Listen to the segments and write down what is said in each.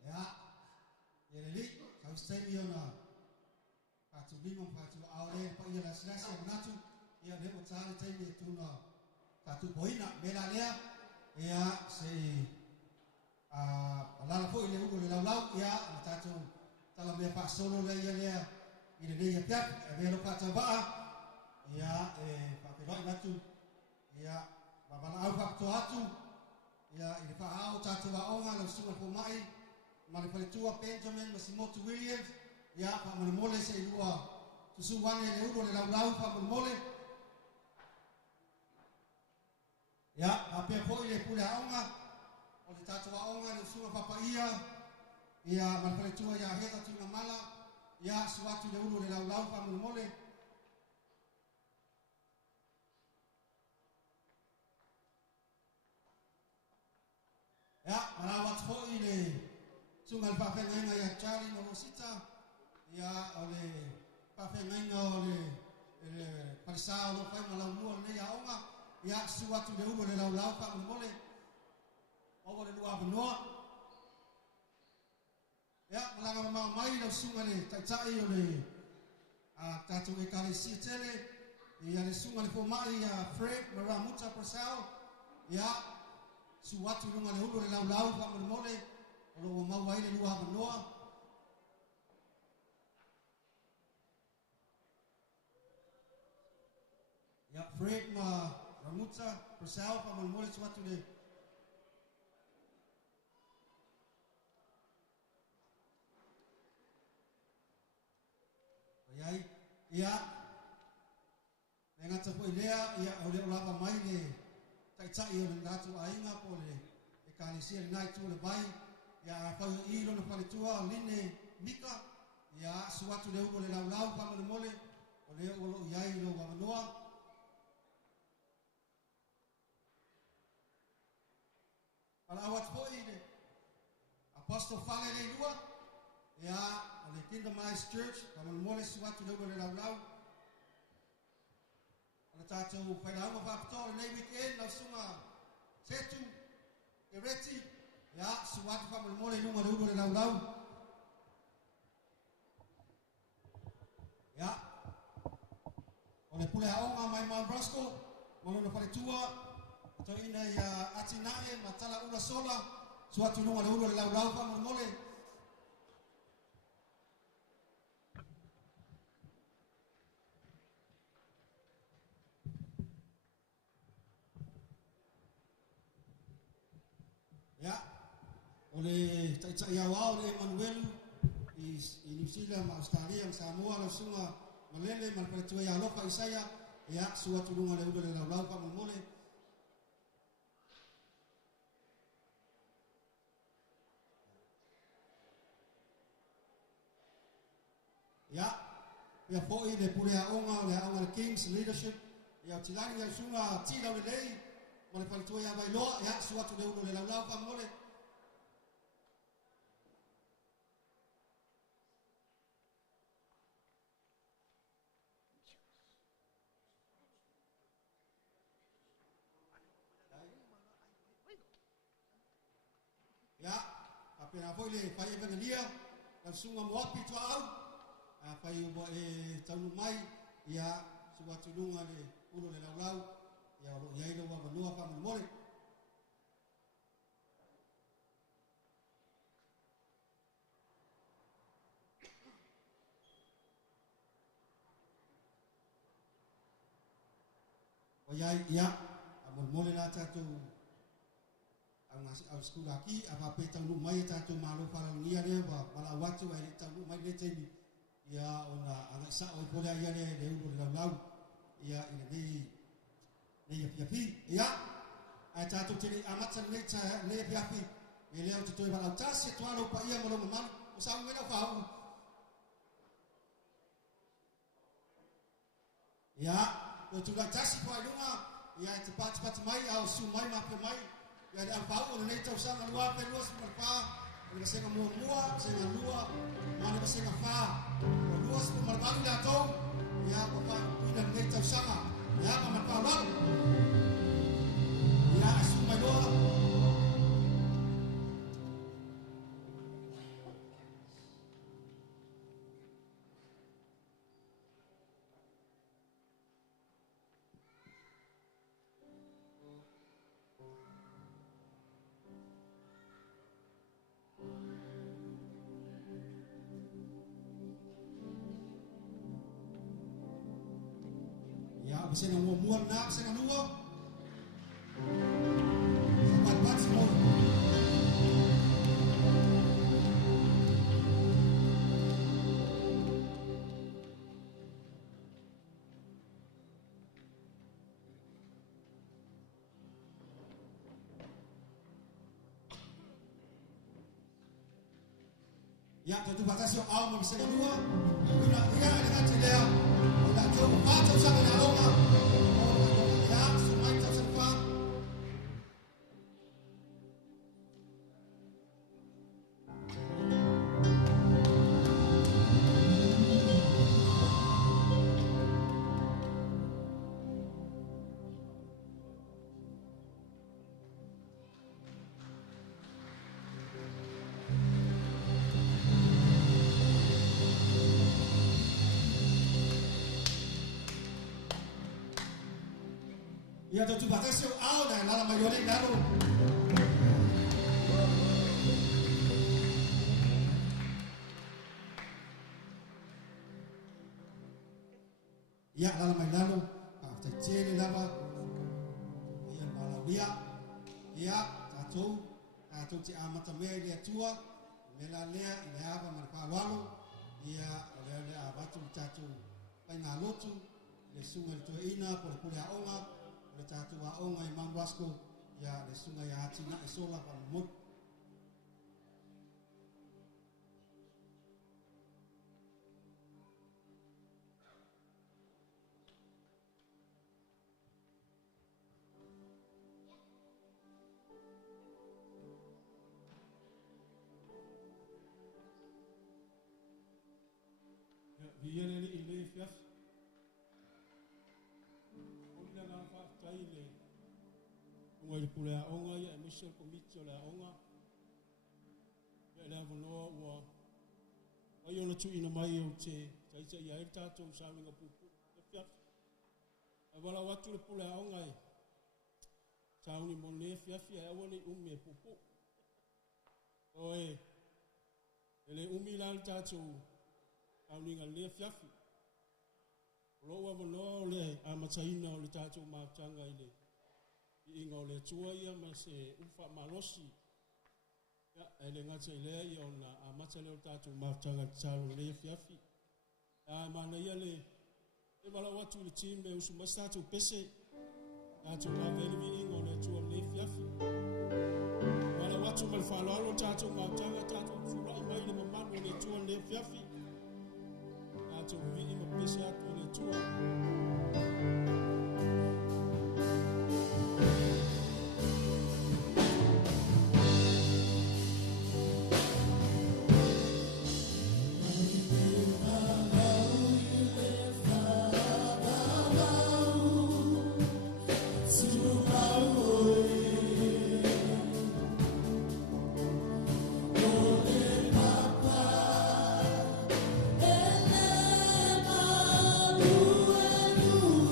Ya. Ya lili, kau stay na. Katu bingung katu awal pa ia la selasa menatu. Ya dia bercari tadi tu na. Katu poin nak bela dia. Ya si lalapo ile ugo lau ya katu dalam dia pak solo dia ini dia piak belo kata ba. Ya pakai doi natu. Ya babala au pak tu. Ya ini pak au katu ba onga langsung aku mai. Manipulatua Benjamin Masimoto Williams ya Pak Mole sa ilua susuwan ni udo le lau Pak Mole ya apa po ile pula aunga o le tatu aunga le sua papa ia manipulatua ya heta tu mala ya suatu le udo le lau Pak Mole ya marawat po ile sungal papengainga ya Charlie Nomosita ya oleh papengainga oleh parisao lo pai malamua ne ya onga ya suatu de ulo le lau Pak Mole o le lua benoa ya malanga mai lo sungale tai oleh tatu e kali sitele ya le sungale fo mai ya Fred Maramuta Persao ya suatu lunga le ulo le lau Pak Mole Kalau mau bayi le lua benoa ya Fred Ramutsa Persao Pak Mole suatu le ya dengan cepu idea ya oleh ulama mai le tai yo ngatu ainga pole e kanisia nai tu le bai ya pau ilo na paletua line mika ya suatu le ugo le lau Pak Mole ole olo yai lo wa noa ala awat foi le apostol fale le dua ya ole Kingdom Mice Church Pak Mole suatu le ugo le lau ala tatu pai lau ma pastor le weekend la sunga setu ereti ya suatu Pak Mole nunga ugo le lau ya oleh pula aonga mai Brasco mono na paletua to ina ya atinae matala ula sola suatu nunga ugo le lau Pak Mole ya oleh cai ya oleh Emmanuel New Zealand Australia Samoa langsung malele malpaletua ya loka Isaya ya suatu lunga le udo le lau Pak Mole ya foi le pule onga le Kings leadership ya tilani ya sunga tila le lei malpaletua ya bailo ya suatu le udo le lau Pak Mole ya apa yang boleh pai bengalia langsung moapi tu au pai bo tahun mai ya suatu lunga le ulo le lau ya lo yai lo wa menua Pak Mole o yai ya Mole la satu ang sekolah ki apa petang lumai tatu malu parangia dia ba mala watu ai tang lumai le teni ya ona ang sa o pola ya le ulo lau ya ini ya pi ya tatu tini amat san le ya pi ele au tu ba tas se tu alo pa ia mo man usang me na fa ya tu la tas pa lunga ya cepat mai au sumai ma pe mai ya ada apa pun ni tahu sama luar peluas berapa, ni masih ngamua, masih ngalua, mana masih ngafa, luas berbagai datang, ya bapa ini ni tahu sama, ya mana kawan, ya semua dua, bisa ngomong nak, bisa ngomong. Sahabat semua. Ya, tentu batas yang awal bisa kedua. Bila dia dengan cedera, bila jauh batas sama dengan orang, ya, semua itu sempat. Ya, tentu batas yang awal dan dalam mayornya lalu. Ya, dalam lalu, after ceri lama, ya malam ya, satu ci amat sampai dia tua, melalui ini apa mereka lalu, ya, oleh abatu cacu, pengalutu, le sungai tu ina, kuliah onga. Catu wa onga imam wasko ya de sunga ya hati na isola pa mut ya biar ini fiaf Ngoi pule a onga ya Michel Comito la onga. Ya la vono wa. Ai ona tu ina mai o te tai ya eta to saunga pupu. Ya. Awala watu pule a onga e. Sauni mo le fia awoni umi pupu. Oi. Ele umi lan ta to sauni nga le fia. Lo wa vono le amataina le ta to ma tanga ile. Ingo le tua ia ma se ufa malosi ya ele ngata ile ia ona amata le tatu matanga tsalo le fiafi mana ia le e bala watu le time usu mastatu pese tatu ma veli ingo le tua le fiafi bala watu mal falo tatu matanga tatu sura mai le mamano le tua le fiafi tatu vi ima pese atu le tua Ooh.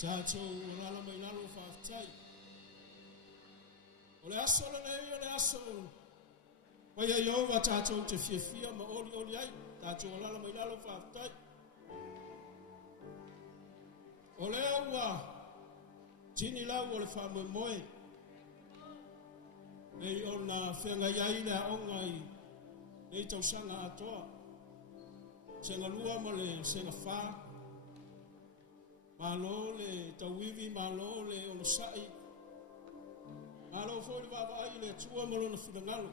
Tātou rala mai nalo whaafitai. O le aso le o le aso. Pai ai au wa tātou te whiawhia ma oli ai. Tātou rala mai nalo whaafitai. O le aua tini lau o le whaamoi moe. Ei o na whenga iai le aonga i nei tausanga atoa. Senga lua ma le senga whaa. Malo le tawivi, malo le onosai. Malo foi vai le tua malo na finangalo.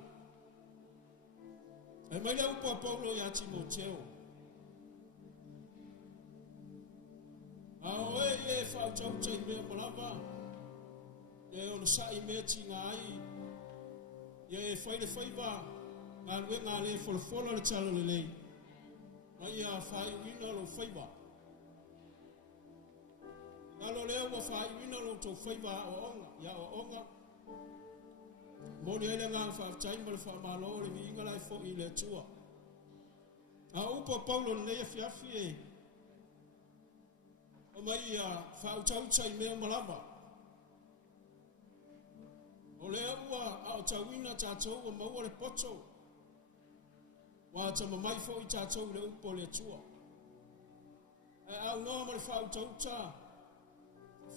E mai le upo Paulo ya Timoteo. Ao e fa tau tei me malava. E onosai me tinga ai. E foi le foi ba. Nga wenga le folfola le talo le lei. Mai a fai wina lo foi ba. Nalo leo wa fai wina lo to faiva o onga ya o onga moni ele nga fa time le fa malo le vinga lai fo ile tua a upo Paulo ne fiafi o mai ya fa utau me malaba o leo wa a tawina tato o mau le poto wa tama mai fo i tato le upo le tua a no mo fa utau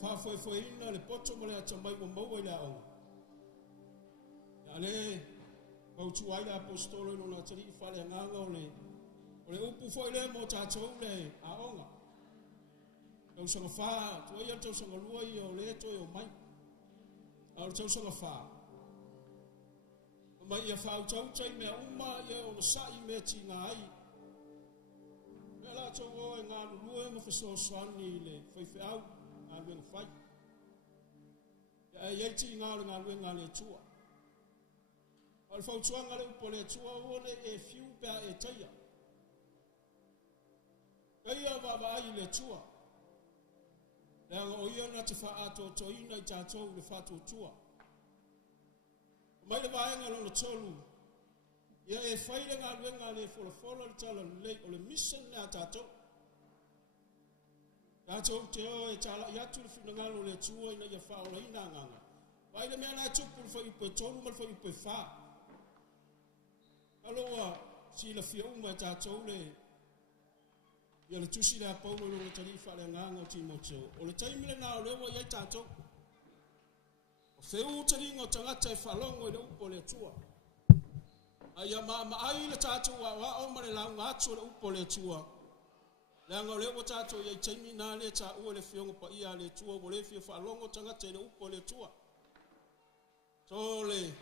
fa foi ina le poto mo le atamai mo mau ile au ya le au tu ai apostolo no na tari fa le nganga o le upu foi le mo tatou le aonga au so fa tu ia tu so lua i o le to o mai au tu so fa mai ia fa tu tai me uma ia o sai me tinga ai ela to o nga lua mo so swani le foi au ngalo fai ya ti ngalo le tua al fa tua ngalo pole tua ole e fiu pa e taia kaia baba ai le tua la o ia na te fa ato to ina i tatou le fa tua mai le vai ngalo le tolu ya e fai le ngalo le folo le tala le o le mission na tatou Tātou te o e tala i atu le whingalo le tua ina ia whaola ina nganga. Vai le mea nai tupu le whaipoe tonu ma le whaipoe wha. Aloa si la fia uma tātou le ia le tusi le apaulo le tari whale nganga o Timoteo. O le taimile nā o lewa iai tātou. O wheu taringa o tangata e whalongo i le upo le tua. Ia ai le tātou wa o mare launga atu le upo le tua. Langa le o tato ia taimi na le ta o le fiongo pa ia le tua o le fio fa longo tanga te le upo le tua. So le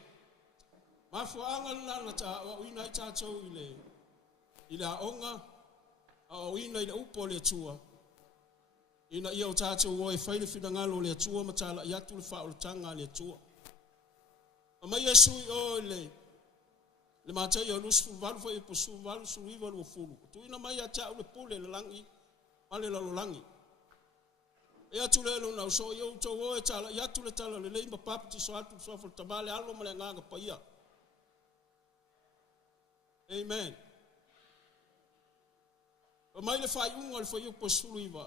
mafu anga na ta o ina i tato ile a onga o ina ile upo le tua. Ina ia o tato o e faile fina ngalo le tua ma tala ia tu le fa o tanga le tua. Ma Yesu o le mata ia lusu valu foi posu valu suiva lo fulu tu ina mai ata le pule le langi ale la langi e atu le lo na so yo to o e tala ia tu le tala le limba papti so atu so fo tabale alo male nganga pa ia amen o mai le fai unga le foi posu iva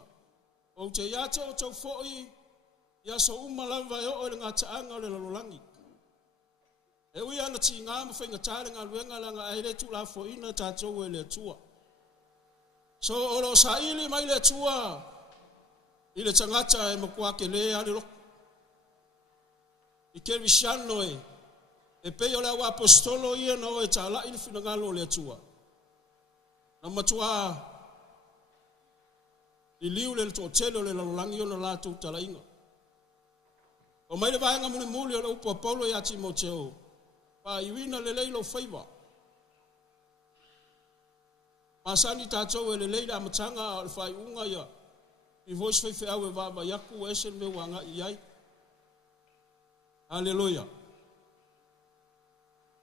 o te ia to foi ia so umalava o le ngata anga le lo langi e ui ana ti ngā ma whainga tārenga luenga langa aere tu la fo ina tātou e le tua. So oro sa ili mai le tua i le tangata e makua ke le ale loko. I keri siano e peo le awa apostolo ia no e tāla ili fina ngalo le tua. Na matua i liu le to telo le lalulangi o na la tu tala inga. O mai le vaenga muli muli o le upo Paulo ya Timoteo. Pa iwina le leilo faiva. Masani tātou e le leila amatanga al fai unga ia. I voice fai au e vava yaku esen me wanga iai. Hallelujah.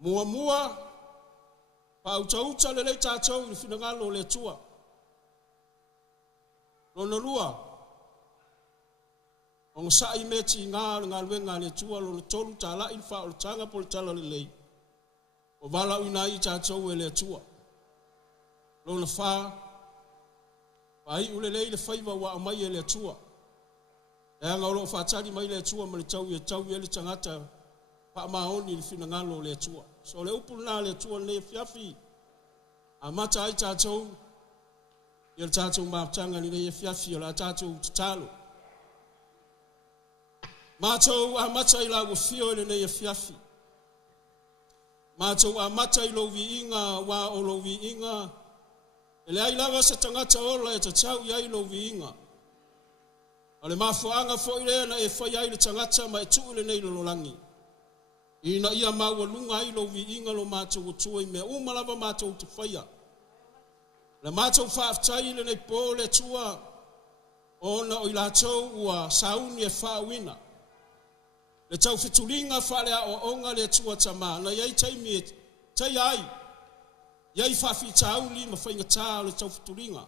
Mua Whautauta le tātou i whinangalo le tua. Lona lua. O sa I meti ngā luenga le tua lona tolu tā la in wha o tanga po le tala le lei. O wala uina I tātou e le tua. Lona wha. Pai ule lei le whaiva wa o mai e le tua. E anga o lo whaatari mai le tua ma le tau e le tangata. Pa maoni le whinangalo le tua. So le upuna le tua le fiafi. A mata ai tātou. I le tātou maaptanga ni le fiafi o la tātou tatalo. Mātou a mata I la wafio le nei fiafi. Mātou a mata I lo vi inga wa o lo vi inga. E le ai lava sa tangata ola e tatau I ai lo vi inga. A le mafuanga fo I lea na e whai ai le tangata ma e tuu le nei lololangi. Ina ia maua lunga ai lo vi inga lo mātou o tua I mea umalava mātou te whaia. Le mātou whaaftai le nei pō le tua ona o I lātou ua sauni e whaawina. Le tau whitulinga whalea o onga le tua tama na iai taimi e tai ai. Iai whaafi tauli ma whainga tā le tau whitulinga.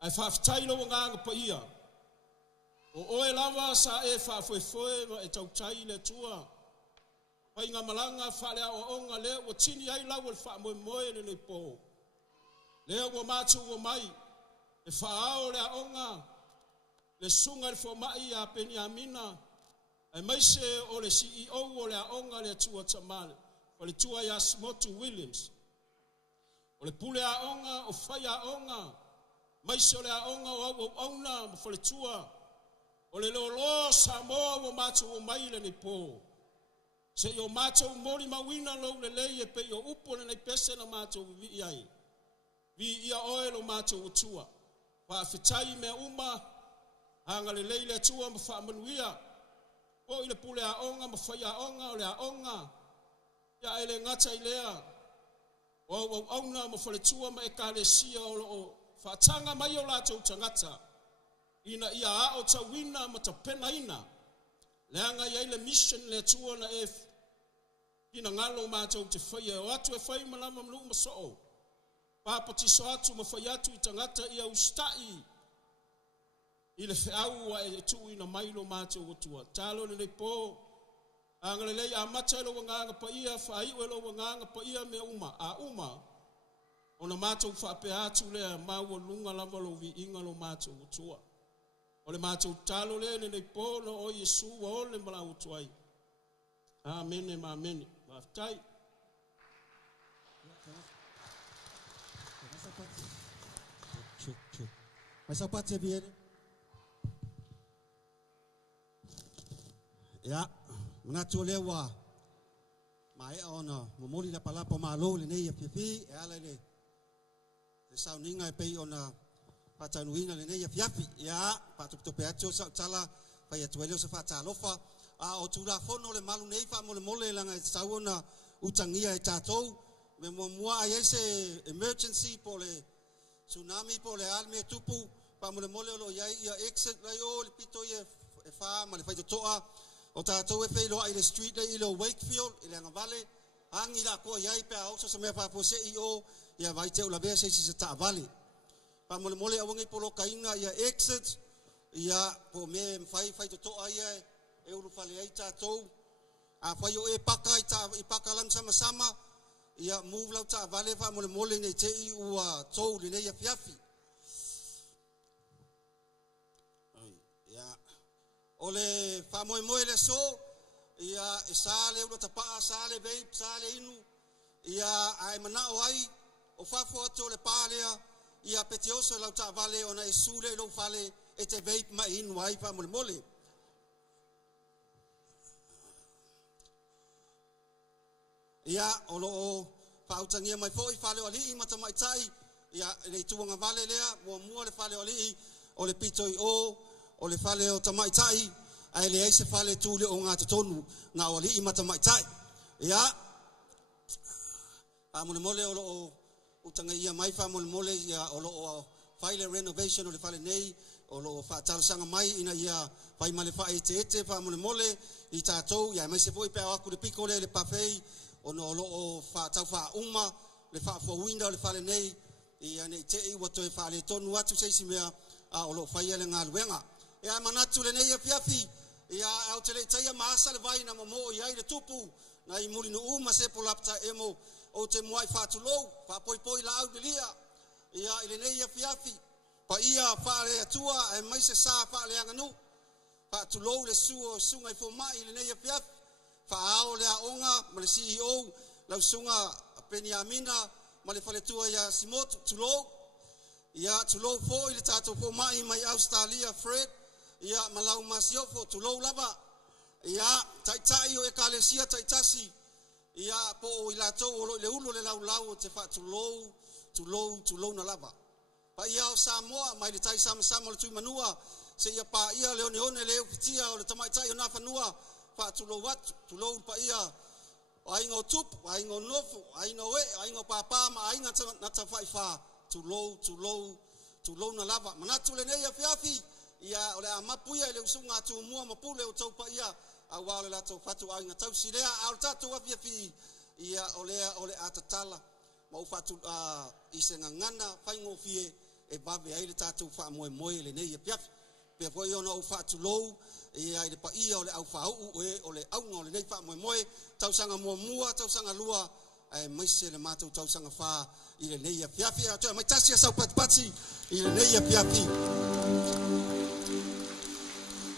Ai whaaftai lo nganga pa ia. O oe lava sa e whaafoefoe ma e tau tai le tua. Whainga malanga whalea o onga le o tini ai lau le whaamoe moe le nei pō. Leo ua mātou ua mai. E whaao le a onga. Le sunga le whamai a peni a mina. Ai maise o le CEO o le aonga le tua tamale. O le tua ia Smotu Williams. O le pule aonga o whai aonga. Maise o le aonga o auna mo le tua. O le lolo Samoa o mātou o maile ni pō. Se i o mātou mori mawina lo le lei e pe i o upo le nei pese na mātou vi ai. Vi ia oe lo mātou o tua. Whaafetai mea uma. Hanga le lei le tua ma whaamanuia. O ile pule aonga ma whai aonga o le aonga. Ia ele ngata I lea. O auna ma whale tua ma e kāle sia o whaatanga mai o lātou tangata. Ina ia a o tawina ma ta pena ina. Leanga ia ile mission le tua na e ina ngalo mātou te whai o atu e whai malama mlu ma soo. Pāpati so atu ma whai atu I tangata ia ustai. I le whiau e tu ina mailo mātou o tua. Tālo le pō. Angale lei a mata ilo wanganga pa ia. Whai ilo wanganga pa ia me uma. A uma. Ona mātou whape atu lea maua lunga lava lo vi inga lo mātou o tua. O le mātou tālo le pō no o Yesu wa o le mala o tuai. Amen ma amen. Maftai. Mai sa pati viene. Ya, ngatu le wa. Mai ona momoli la palapa malo le nei fifi e ala le. Le sauninga e pei ona patanuina le nei fiafi. Ya, patu pe atu sa tala pa ya tuelo se fa talofa. A o tula fono le malu nei fa mo le mole langa sauna utangia e tatou. Me mo mua ai se emergency po le tsunami po le alme tupu pa mo le mole lo ya exit lai o le pito ye e fa ma le fa toa. O tātou e whelo ai le street le ilo Wakefield, i le anga vale, hangi la koa iai pe a osa sa mea whapose I o, ia vai te ula bea se si se taa vale. Pa mole mole a wangi polo kainga ia exit, ia po me whai to toa ia e ulu whale ai tātou. A whai o e paka I paka lang sama, ia move lau taa vale wha mole mole nei te I ua tou le nei a fiafi. Ole famoe moe le so ia e sale ulo tapa sale vape sale inu ia ai manao ai o fafo ato le palea ia petioso lau ta vale ona e sule lo fale e te vape ma inu ai famoe mole ia olo o fautangia mai foi fale o ali mata mai tai ia le tuanga vale lea mua le fale o ali o le pito I o le fale o tamaitai ai le ai se fale tu le o ngā tonu ngā wali I matamaitai ia a mole mole o utanga ia mai fa mole ia o file renovation o le fale nei o fa talasanga mai ina ia fai male fa ete fa mole I tātou ia mai se foi pe aku le piko le pafei o no o fa tau fa uma le fa fo winda le fa le nei ia nei te i wato e fa le tonu atu sei simea a o lo fa ia le ngaluenga ia manatu le nei ia fiafi ia au te le taia maasa le vai na momo ia i le tupu na i muri no uma se polapta emo o te moai fa tu lo fa poi poi la au de lia ia i le nei ia fiafi pa ia fa le atua e mai se sa fa le anganu fa tu lo le suo sunga i fo mai le nei ia fiafi fa ao le aonga ma le CEO lau sunga Peniamina ma le faletua ia Simotu tulo ia tulo fo i le tatou fo mai Australia Fred ia malau masio fo tulo lava ia taitai o ekalesia taitasi ia po o i latou le ulo le lau te fa tulo na lava pa ia o Samoa mai le tai sama le tui manua se ia pa ia le one le ufitia o le tamaitai o na fanua fa tulo pa ia ai ngo tup ai ngo nofu ai no we ai ngo papa ma ai nga na ta fai fa tulo na lava manatu le nei fiafi ia ole amapu ia le usunga tu mua mapule o tau pa ia a wale la tau fatu ai nga tau silea au tatu fiafi ia ole atatala ma u fatu ise ngana fai ngo fie e babe ai le tatu fa moe le nei fiafi pe foi ona u fatu lo ia i pa ia ole au fau ole au ngole nei fa moe tau sanga mua tau sanga lua ai mai se le matu tau sanga fa i le nei fiafi a mai tasi sa patpati i le nei fiafi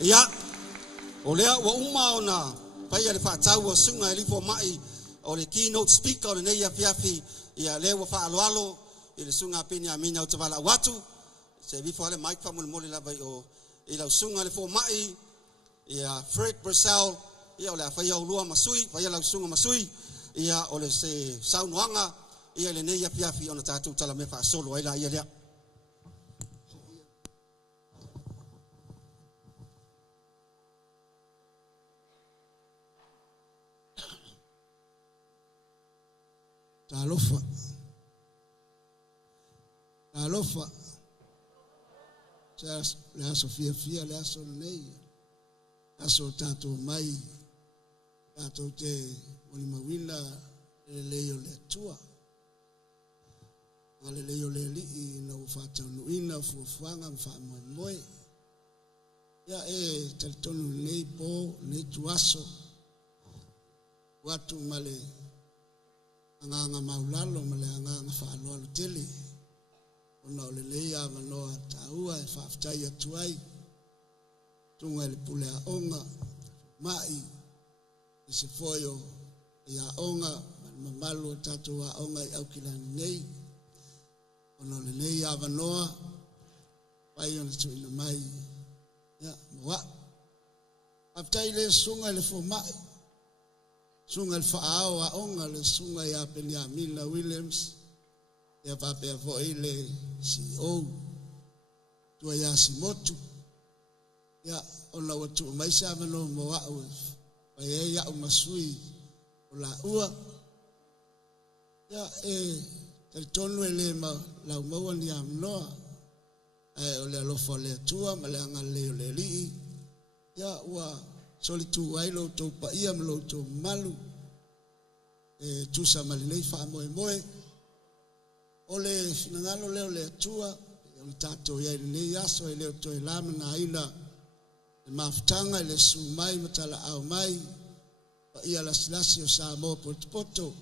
ia ole wa uma ona pa ia le fa tau o sunga i fo mai ole keynote speaker ole nei fiafi ia le wa fa alo i le sunga Peniamina o te wala watu se vi fo le mai fa mole la vai o i la sunga le fo mai ia Fred Brazil ia ole fa ia lua masui fa ia la sunga masui ia ole se saunoanga ia le nei fiafi ona tatu tala me fa solo ai la ia le Talofa le aso fia le aso nei aso tato mai tato te oli mawina le leo le tua ale leo le li na ufata nuina fuafanga mfa moe ya taltonu nei po nei tuaso watu male anga maulalo male anga fa lo tele ona le leia manoa taua e whaftai atuai tunga le pule a onga mai e se foio e a onga mamalu tatu a onga i au kilani nei ona le leia manoa pai ona tu ina mai ya moa whaftai le sunga le fo mai sunga le whaao a onga le sunga i a Peniamina Williams ia pape fo ile CEO tua ya Simotu ia ona watu maisha mano moa o ya umasui ola ua ia tonu ele ma la mo ni amno ole lo fo le tua ma le anga le li ia ua solitu ai lo to pa ia lo to malu tu sa malinei fa moe ole finangalo leo le tua o tato ia le aso ile to lama na ina maftanga le sumai matala au mai ia la slasio sa mo poto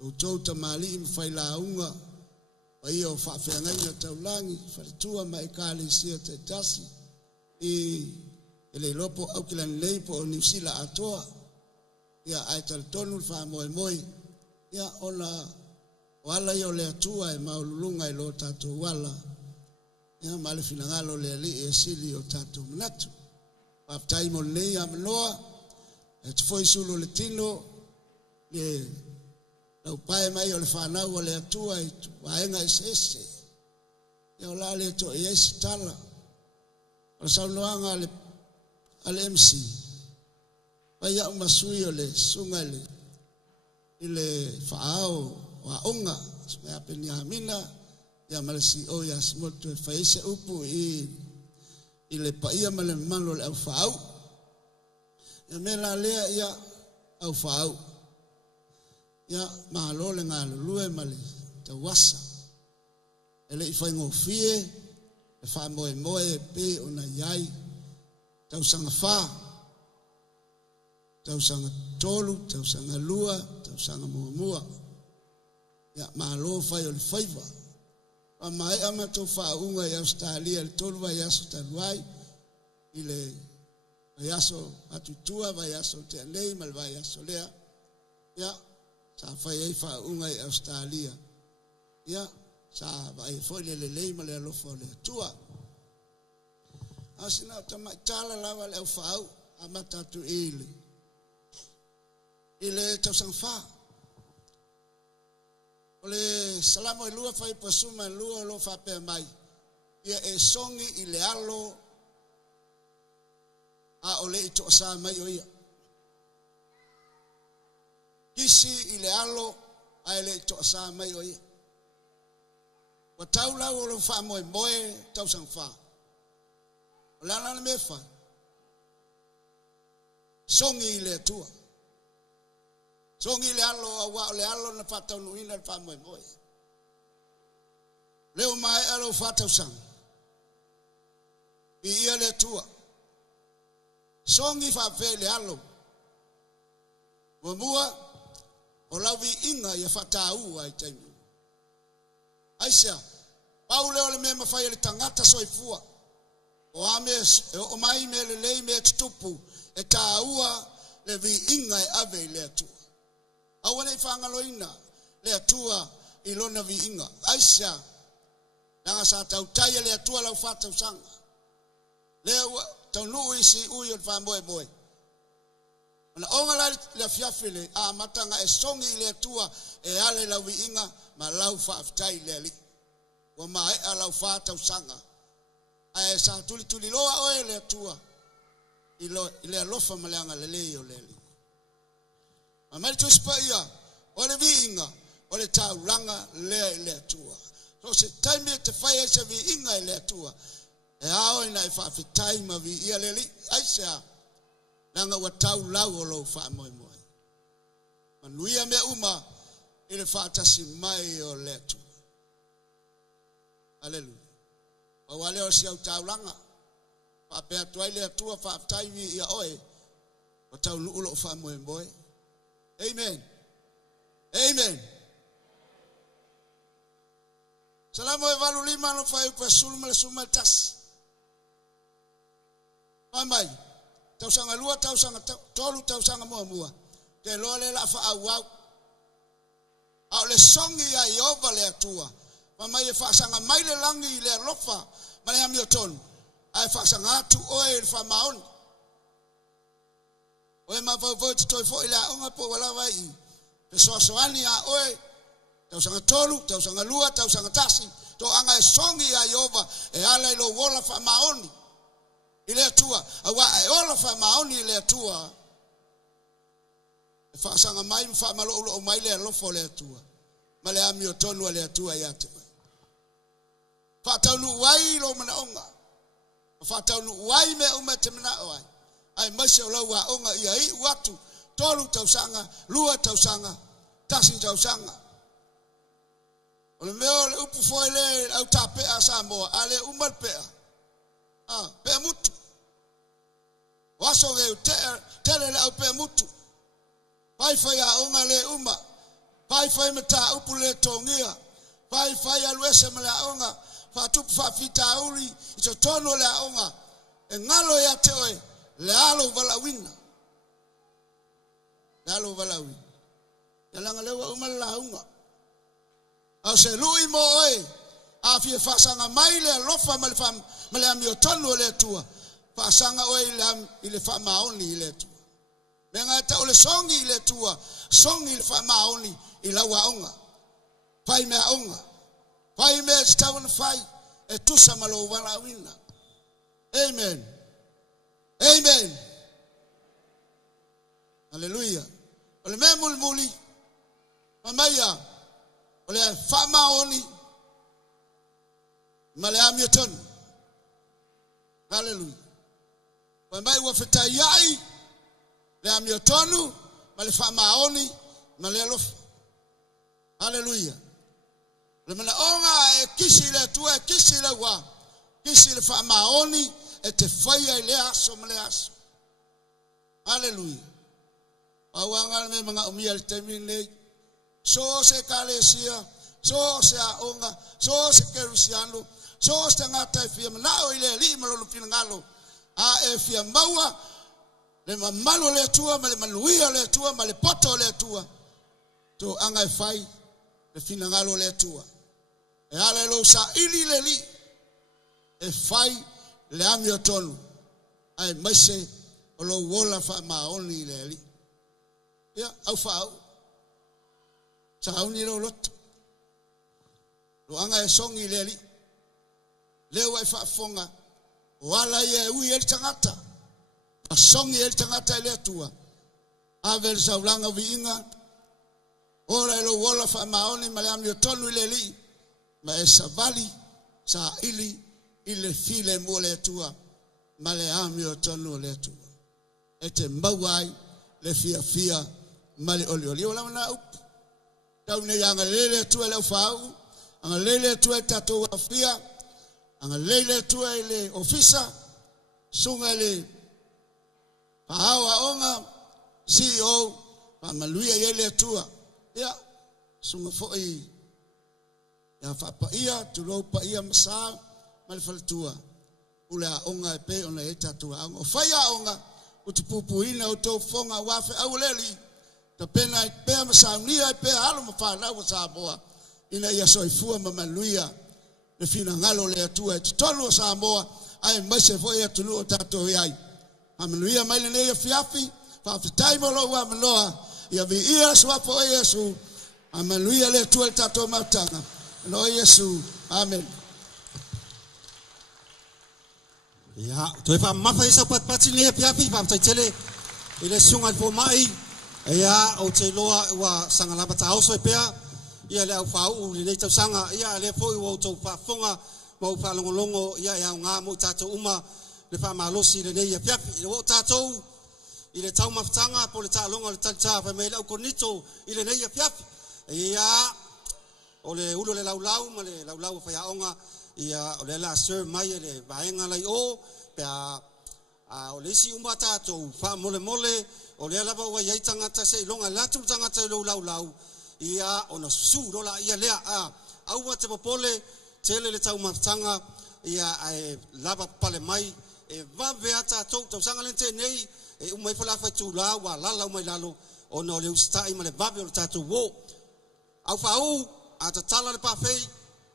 o tota mali mfaila unga ia fa fenga ia taulangi fa tua mai kali sia te tasi ele lopo au kila nei po New Zealand atoa ia ai tonu fa moe ia ola wala yo le atua e maulunga i lo tatu wala ia male finangalo le ali e sili o tatu mnatu waftai mo nei amnoa e tfoi sulu le tino le lau pae mai o le whanau o le atua i waenga ese ia o la le to e esi tala o saunoanga ale MC pai ia umasui o le sunga ile whaao wa onga ya Peniamina ya malasi o ya Simotu faise upu ile paia male malo le aufau ya mela lea ya aufau ia malo le ngalo lue male te wasa ele I whai ngofie e wha moe moe pe o na iai tau sanga wha tau sanga tolu tau sanga lua tau sanga mua mua ia malo whai o le whaiva a mai ama tau wha unga I Australia le tolu vai aso taluai I le vai aso atutua vai aso te anei mal vai aso lea ia sa whai ei wha unga I Australia ia sa vai foi le lei ma le alofa le tua asina tama tala lava le fau amata tu ile tau sang fa ole salamo e lua fai pasuma lua lo fa pe mai ia e songi ile alo a ole I to sa mai o ia kisi ile alo a ile to sa mai o ia wa tau la o lo fa moe moe tau sang fa lana le mefa songi ile tua songi le alo wa le alo na fa tau nuina fa moe moe leo mai alo fa tau sang I ia le tua songi fa fe le alo mua o lavi inga ia fa tau ai taimu Aisha, Paule ole me mafai le tangata soifua. O ame o mai me le lei me tupu e taua le vi inga e ave le atua. Awane fanga loina le atua I lona vi inga. Aisha, nanga sa tau taia le atua lau fata usanga. Le tau nuu isi ui o fa moe moe. Ona onga le fiafile a matanga e songi le atua e ale lau vi inga ma lau fa aftai le li wa mai lau fa tau sanga ai sa tuli loa o le tua ile lofa malanga le le o le ma mai tu spaia o le vinga o le tau langa le tua so se time te fai se vi inga le tua e ao ina fa aftai ma vi ia le li ai sa nanga wa tau lau o lo fa moi moi manuia me uma ile fata si mai o letu haleluya wa wale o sia utaulanga pa pe atuai le tua fa tai vi ia oi o tau lu fa moe moe amen amen salamo e valu lima no fa pe sulma le suma tas mai tau sanga lua tau sanga tolu tau sanga moa moa te lo le la fa au au le songi ya Yehova le atua mama ye fa sanga mai le langi le lofa male am yoton ai fa sanga tu oil fa maon o ma fa vo to fo ila onga po wala vai pe so ani a oi tau sanga tolu tau sanga lua tau sanga tasi to anga e songi ya Yehova e ala lo wola fa maon ile atua awa e ola fa maon ile atua fa sanga mai fa malo o mai le lo fo le tua male ami o tonu le tua ya te fa tonu wai lo mana onga fa tonu wai me o mate mana oi ai mase o wa onga ia I watu tolu tau sanga lua tau sanga tasi tau sanga o le meo le upu foi le au tape a Samoa ale umal pe pe mutu waso ge tele le au pe mutu pai fai a onga le uma pai fai mata upu le tongia pai fai a luese me le onga fa tupu fa fita uri ito tono le onga e ngalo ya te oe le alo valawina le alo valawina e langa lewa uma la unga au se lui mo oe a fie fa sanga mai le lofa ma le fam ma le amio tono le tua fa sanga oe ile fa maoni le tua menga ta ole songi le tua songi le fa maoni ila wa onga fai me onga fai me stawn fai e tusa malo wala wina amen amen haleluya ole me mulmuli mamaya ole fa maoni male amieton haleluya mamai wa fetayai le amiotonu male fa maoni male lof Hallelujah. Le mana onga e kisi le tua e kisi le wa. Kisi le fa maoni e te whaia le aso ma le aso. Hallelujah. Awanga me mga umia le temi nei. So se kalesia, so se aonga, so se kerusiano, so se ngata e fia manao ile li malolo pinangalo. A e fia maua le mamalo le tua, ma le manuia le tua, ma le poto le tua. To anga e fai le pinangalo le tua. E ale lo sa ili le li e fai le ami o tonu. Ai maise o lo wola fa maoni le li. Ya, au fa'au. Sa au ni lo lot. Lo anga e songi le li. Leo ai fa'afonga. Wala ye ui el tangata. A songi el tangata le tua. Avel sa ulanga viinga. Ora e lo wola fa maoni ma le ami o tonu le li. Ma e sa vali sa ili ile file mo le tua. Ma le ami o tonu le tua. E te mawai le fia fia. Mali oli wala na up tau ne anga lele tu le fau anga lele tu tato afia anga lele tu le ofisa sunga le pahawa onga CEO pa maluia yele tua ya sunga foi ya fa pa ia tu lo pa ia masa mal fal tua ula onga pe ona eta tua anga faya onga utupupu ina uto fonga wafe au leli ta pena I pe masaunia I pe halo mafana wa Samoa ina ia soifua mamaluia le fina ngalo le atua e tolu Samoa ai mase foi e tulu tato ai mamaluia mai le ia fiafi fa fitai mo lo wa manoa ia vi ia swa fo Yesu mamaluia le atua tato matanga no Yesu amen. Ya toi fa mafa isa pat pati le fiafi fa tai tele ile sunga fo mai ia o te loa wa sangalapa tau so pea ia le au fau le tau sanga ia le foi o tau fa fonga mo fa longo ia ia nga mo tato uma le fa malosi le nei fiafi o tato ile tau maftanga po le talonga le tata fa me le konito ile nei fiafi ia o le ulo le laulau ma le laulau fa ia onga ia o le la sir mai le vaenga lai o pea o le si umba tato fa mole o le lava wa yai tangata se longa latu tangata lo lau ia ona su lo la ia lea au wa te popole tele le tau matanga ia ai lava pale mai e va veata to sanga lente nei e umai fala fa tu la wa la mai lalo ona le ustai ma le vabe o tatu wo au fau ata tala le pafei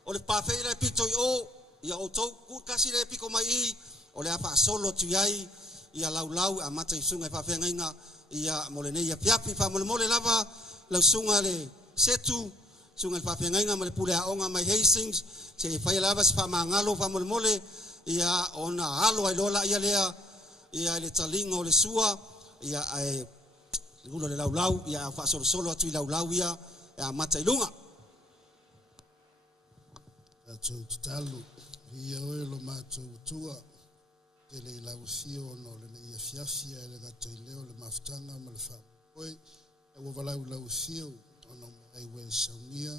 o le pafei le pito o ia o to ku kasi le piko mai o le afa solo tu yai ia lau a mata isunga fa fenga ia mole nei ia piapi fa mole lava la sunga le setu sunga fa fenga mole pule aonga mai Hastings se fa lava fa mangalo fa mole ia ona alo ai lola ia lea ia le talingo le sua ia ai gulo le lau ia fa solo atu lau ia a mata ilunga atu talu ia lo mato tua ele la usio no le ia fiafia le gato leo le maftanga ma le fa oi e wo vala la usio ono ai we saunia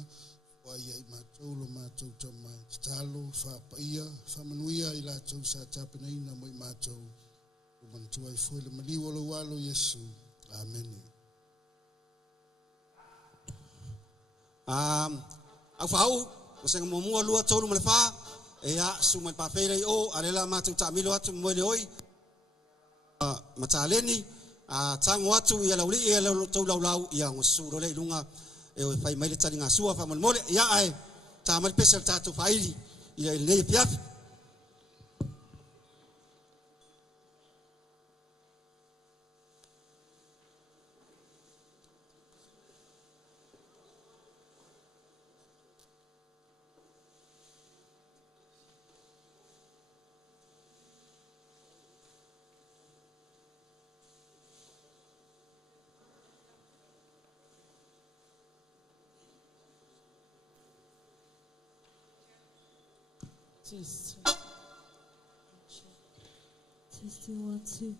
o ia I matou lo matou tama talo fa paia fa manuia I la tau sa tapena ina mo I matou o mantua I foi le maliwo lo walo Yesu amen. Au fau o se mo mua lua tolu ma le fa ia suma pa fere o alela matu tamilo atu mo le oi mataleni tango atu ia lauli ia tau lau ia ngosuro le lunga e o fai mai le talinga sua fa mole ia ai tamal pesel tatu faili ia le piaf Testing 1 2.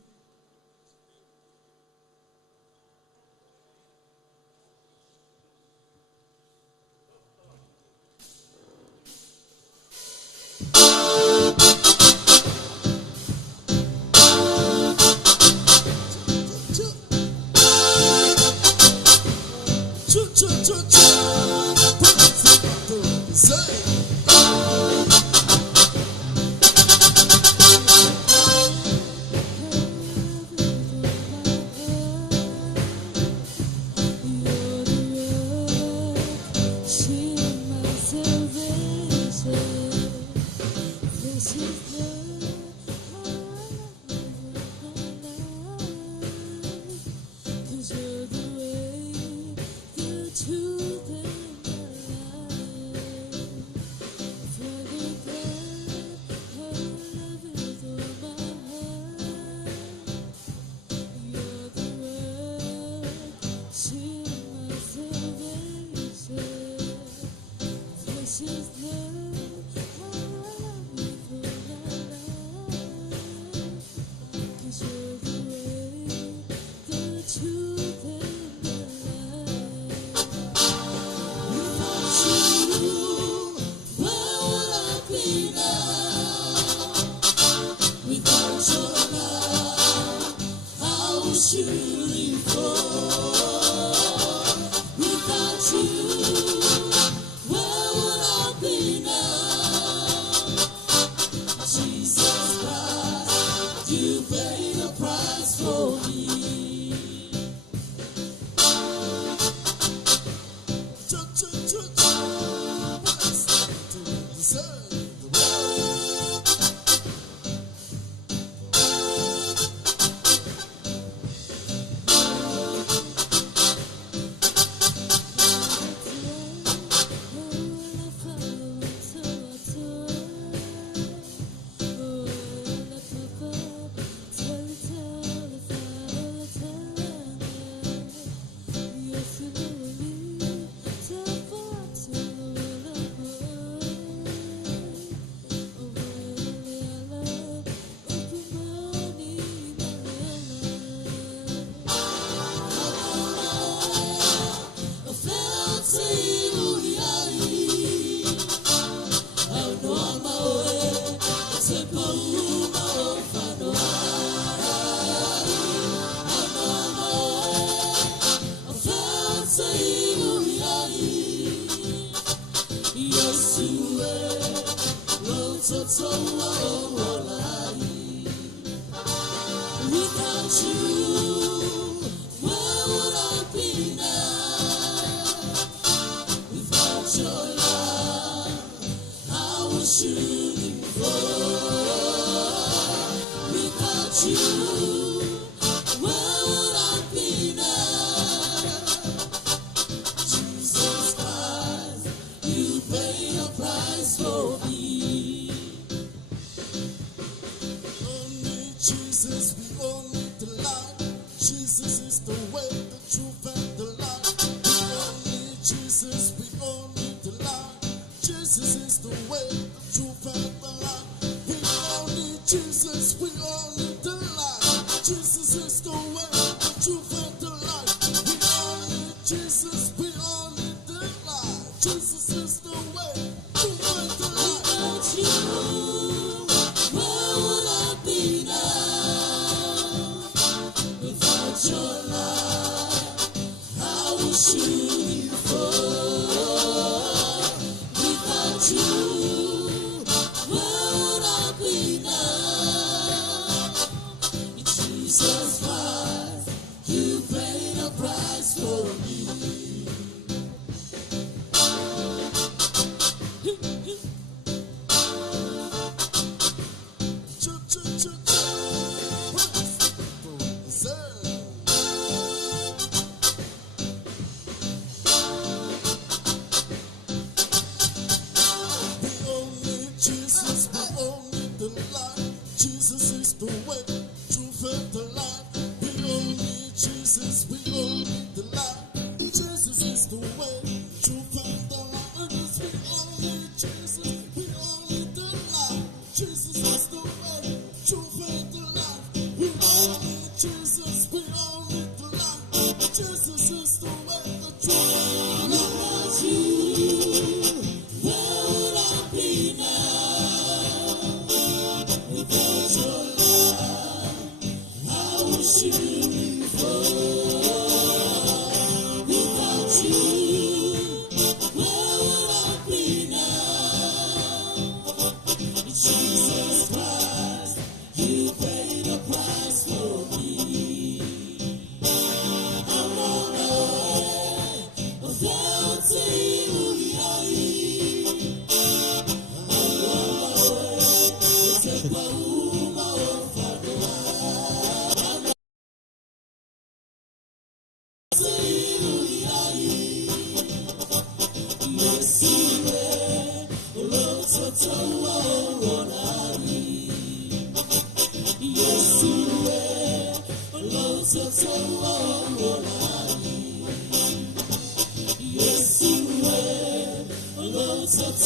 Check.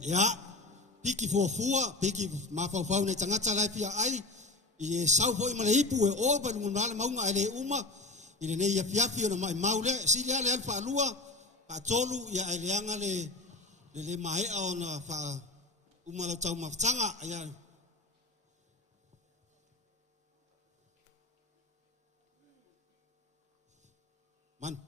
Ya. Piki fua, piki mafau nei tangata lai pia ai. I sau foi male ipu e o ba mun mala maunga ele uma. I nei ia fiafi ona mai maule si le ale alfa lua. Pa tolu ia ele anga le mai ona fa uma lo tau mafanga ia. Man.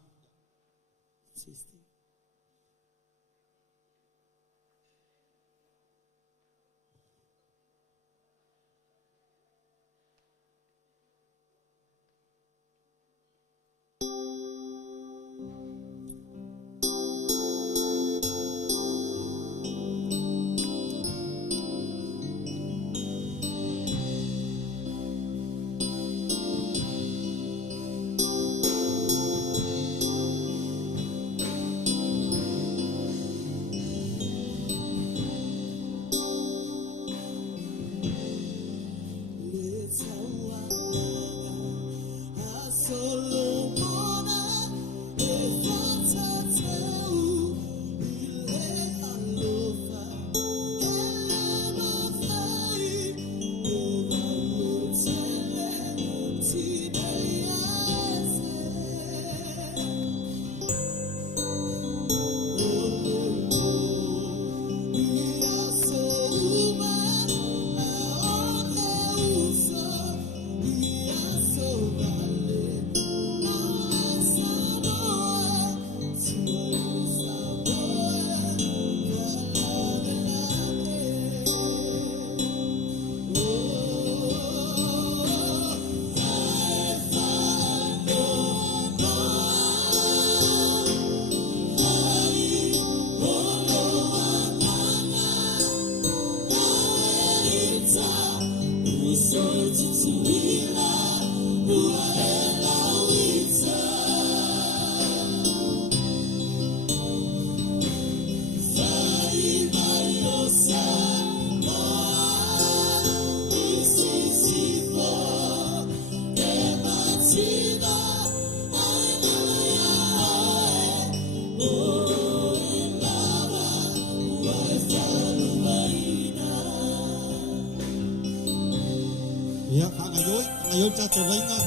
Ya, ngayon sa tuloy nga.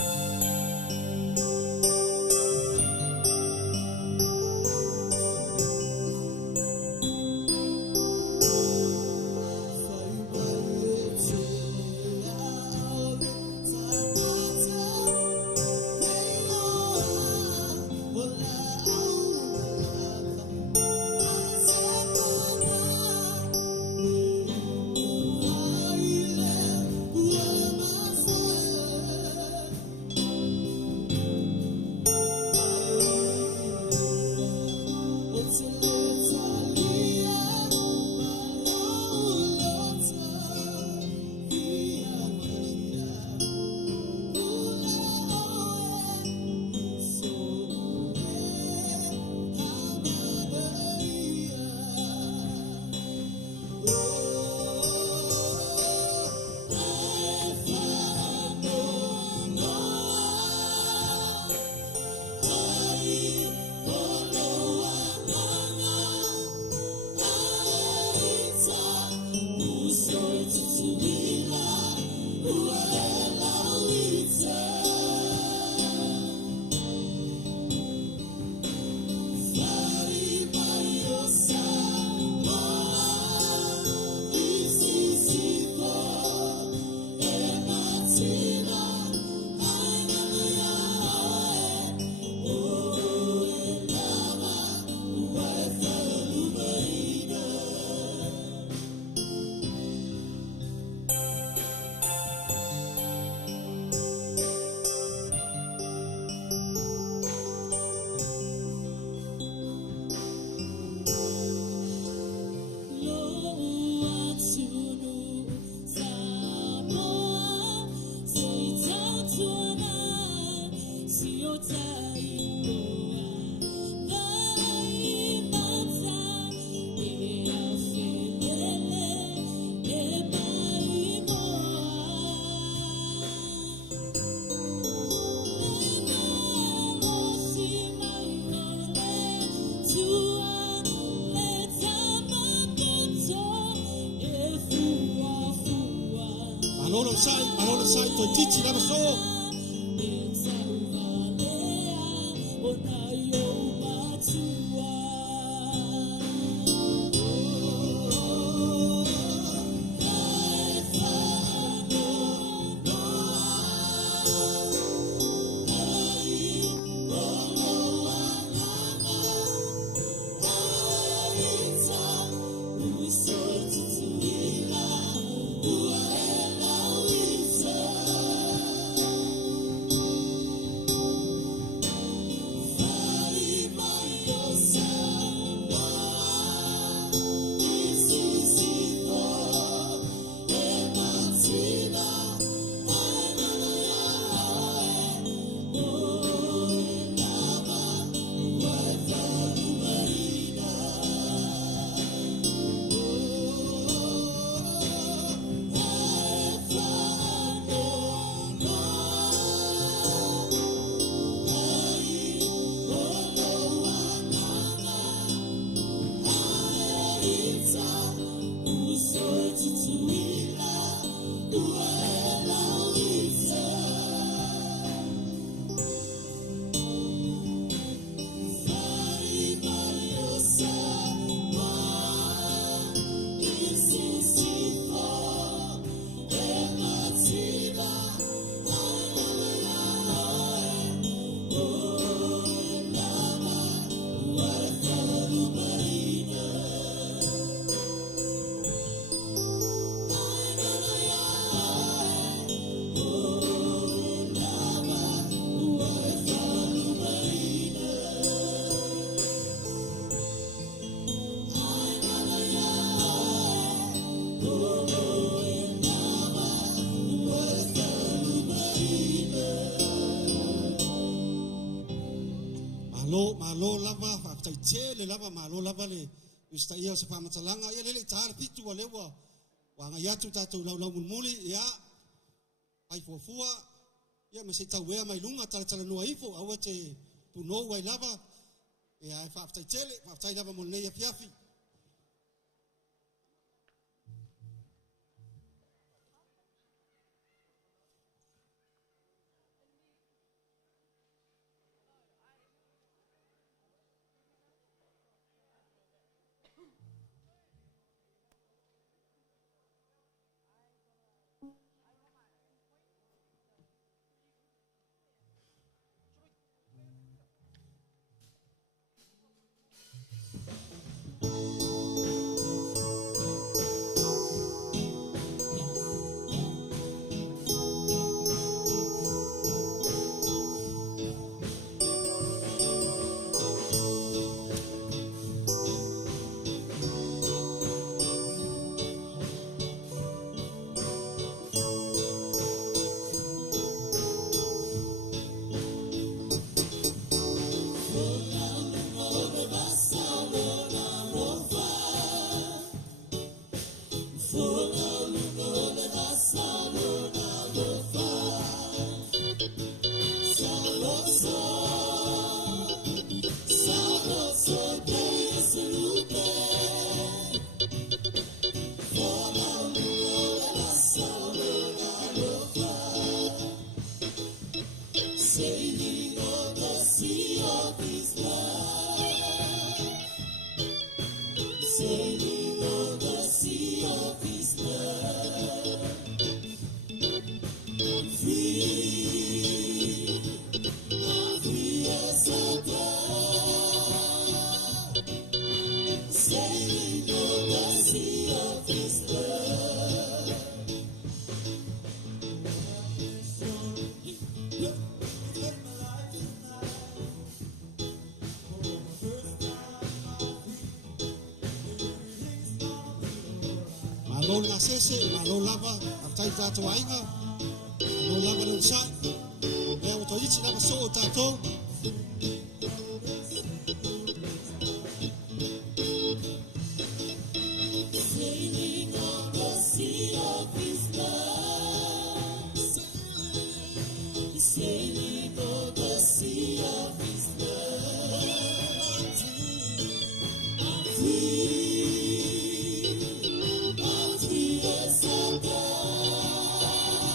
Malolo sai, toi titi lava so. Malo lava fa tele lava malo lava le usta ia se pa matalanga ia le tar pitu wa lewa wa nga ya tu tatu lau mulmuli ia ai fofua ia me se tawea mai lunga tala no ifo awe te puno wa lava ia fa tele fa lava mo nei fiafi Malo la sese, malo lava, aftai tato ainga, malo lava le sai, e o toichi lava so tato. Sailing on the sea of His love, sailing on the sea of His love, I'm free. I'm free as a bird.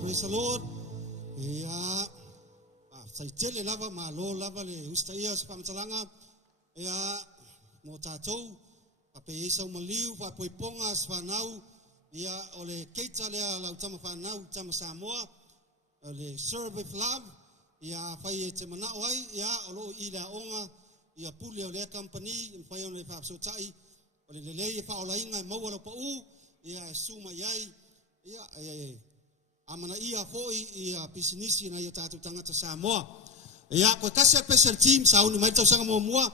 Praise the Lord. Ia, sai tele lava ma lo lava le usta ia sa pamtalanga. Ia, mo tātou, pape isa umaliu, pape ponga sa whanau. Ia, ole keita lea lau tama whanau, tama Samoa. Ole serve with love. Ia, whai e te manao ai. Ia, olo i lea onga. Ia, puli o lea company. Whai o le whapsotai. Ole lelei e whaola inga, maua lau pa u. Ia, suma iai. Ia, amana ia foi ia pisinisi na ia tatu tangata Samoa. Ia ko kasi special team sa unu mai tau sanga mua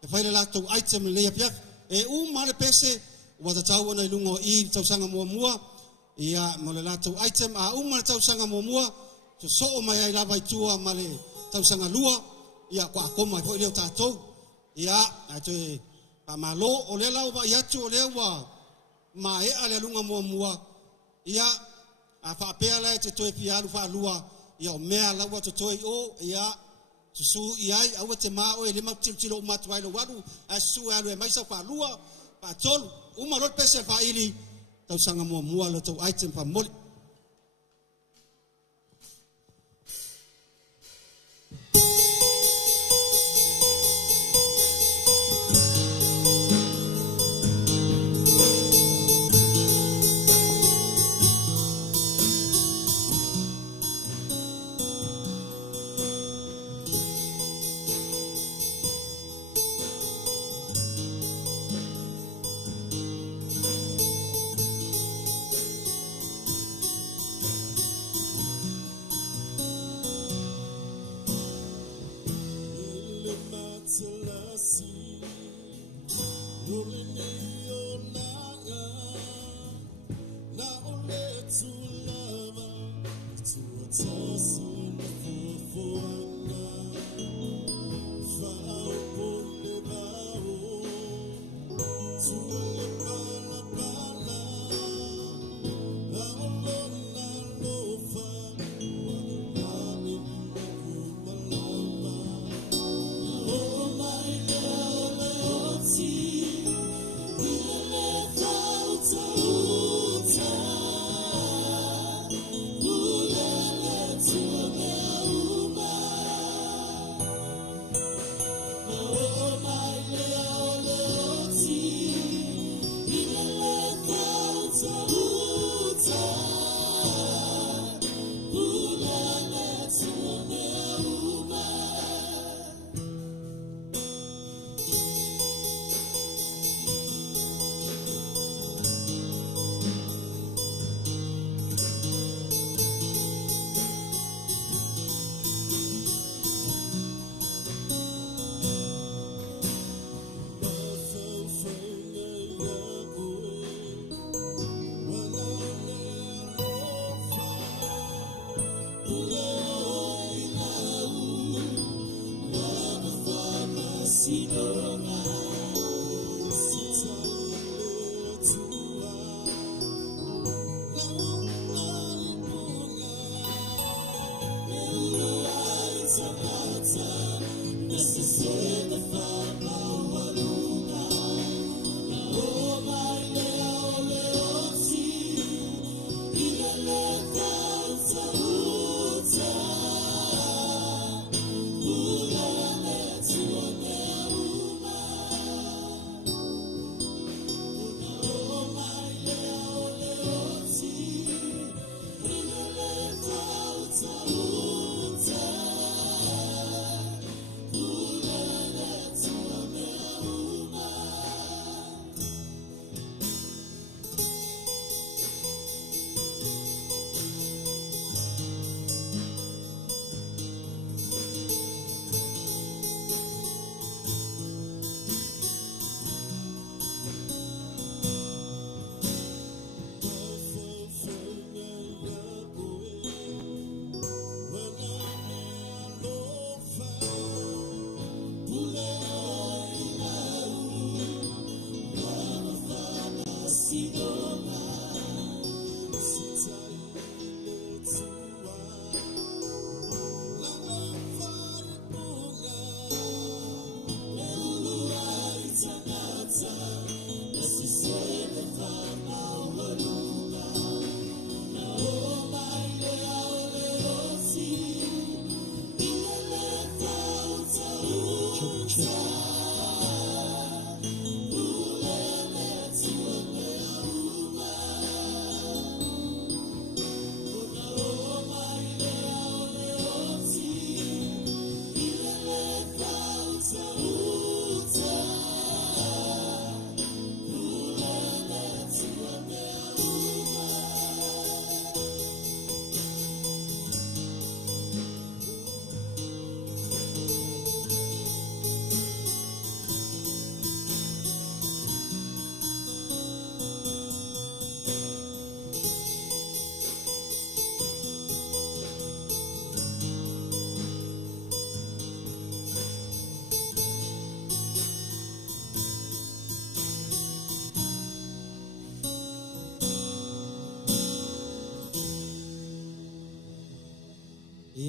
e faile la tau item le ia pia e male pese wa tau na lungo I tau sanga mua ia mo le la tau item a male tau sanga mua so mai ai lava tua male tau sanga lua ia ko akoma foi le tatu ia ate pa malo o le la wa ia tu le wa mai ale lunga mua ia a whapea lai te toi pi alu whaalua ia o mea laua te toi o ia susu iai aua te mao e lima tilo matuai lo wadu a susu alu e maisa whaalua pa tolu umarot pese whaili tau sanga mua lo tau item pa moli.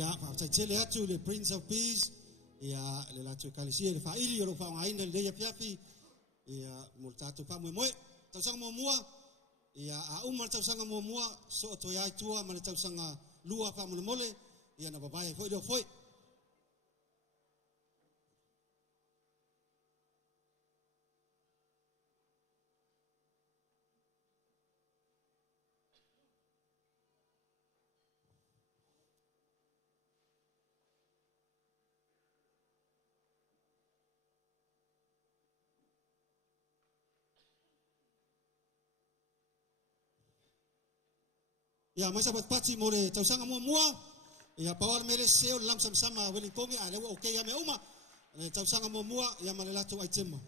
Ia, whaatele atu le Prince of Peace. Ia, le latu kalisia le whaili o lo whaongaina le leia piapi. Ia, mo tātou whamoe. Tausanga mua. Ia, a umar tausanga mua. So to ia tua ma le tausanga lua whamole. Ia, na babae foi do foi. Ia, mai sabat pati mo le tausanga mua. Ia, pawar mele seo lam sama Wellington a lewa okay ya me uma. Le tausanga mua ia ma le latu ai tema.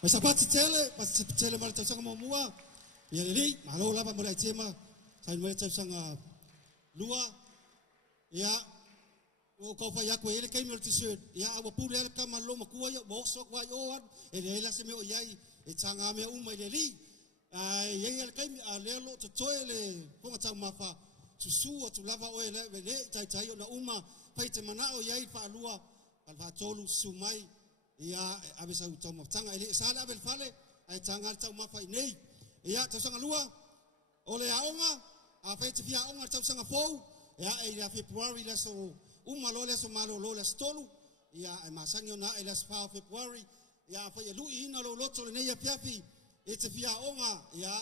Mai sa pati tele mara tau sanga mua. Ia lili, malo lava mo lai tema. Sai mo tau sanga lua. Ia o kau fa ya ko ele kai mer t-shirt. Ia awa pule ele kama lo makua ia mo sok wa yo. Ele la se me o iai e tanga me uma lili. Ai ele kai a le lo to toile ponga tau mafa. Susu o tu lava o ele le tai na uma pai te mana o iai fa lua. Al fa tolu sumai. Ia abisa utau matanga ele sala abel fale ai tanga tau mafa nei. Ia tau sanga lua. Ole aonga a fete fia aonga tau sanga fou. Ia e February leso uma lo leso malo lo leso tolu. Ia e masangi ona e leso fa February. Ia fa ia lui ina lo loto le nei piafi. E te fia aonga ia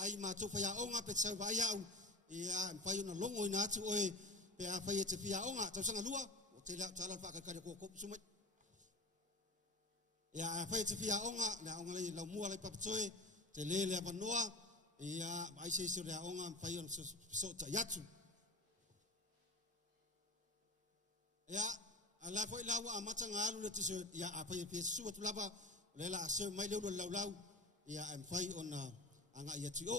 ai ma tu fia aonga pe tsau vai au. Ia fa una longo ina atu oe pe a fa te fia aonga tau sanga lua. O te la tala fa ka ko ko sumai. Ia fa te fia aonga na aonga le la mua le papatoe te lele avanoa. Ia ai se le aonga fa ia so ta yatu. Ia ala foi lawa amata ngalu le tise ia apa ia pia suwa tu lava le la se mai le lau ia am fai ona anga ia tio.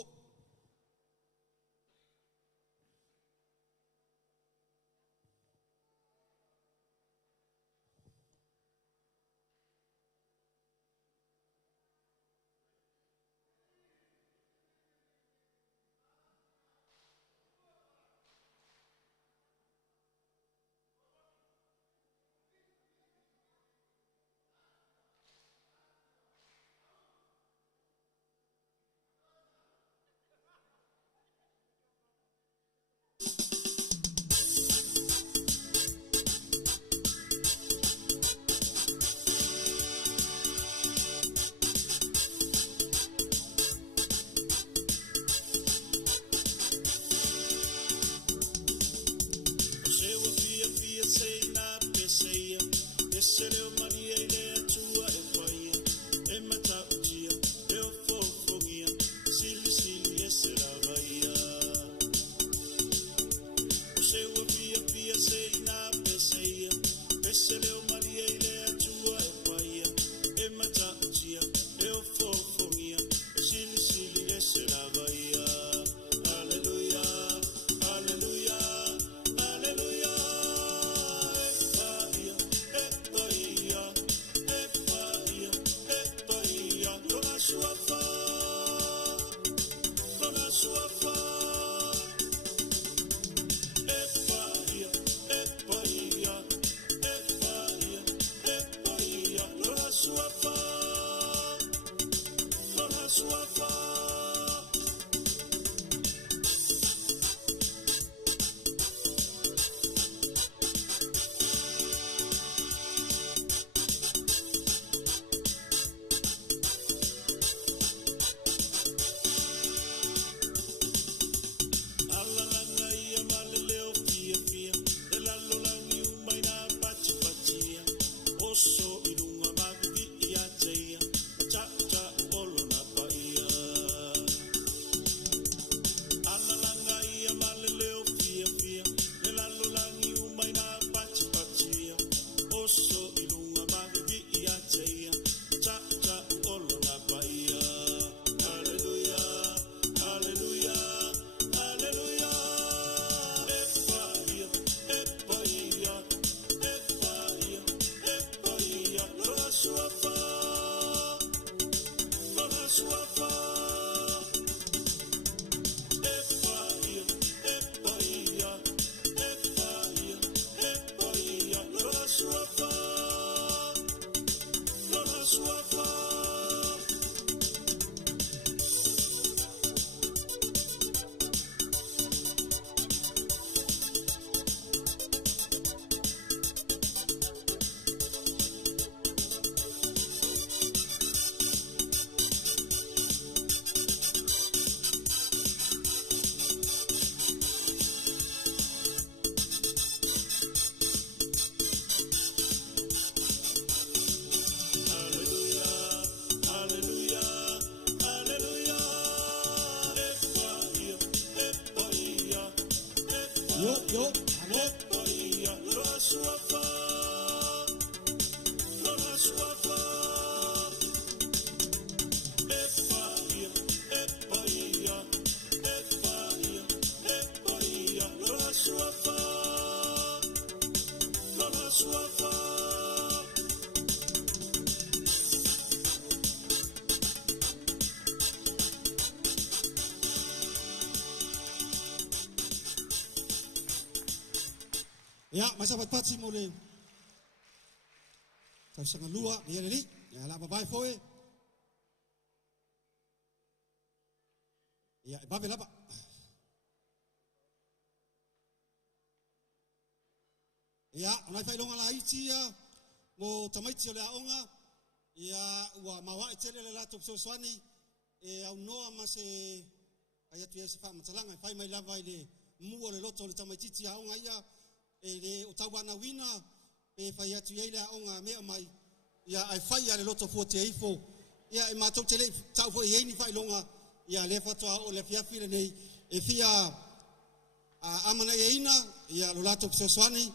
Ya, masa patpatsi mole. Tau sanga lua, ia leli, ia la babai foe. Ia, babe lapa. Ia, onai fai longa la itia, mo tamaiti o le aonga, ia ua mawa e tele le lato psosoani, e au noa ma se, ai atu ia se wha matalanga, fai mai lava i le mua le loto le tamaititi aonga ia, e le o tau wana wina, e fai atu ia le aonga mea mai, ia ai fai a le loto fuote eifo, ia e mātou tele tau fo i eini fai longa, ia le fatoa o le fiafi le nei, e fia amana e ina, ia lo lato psosoani,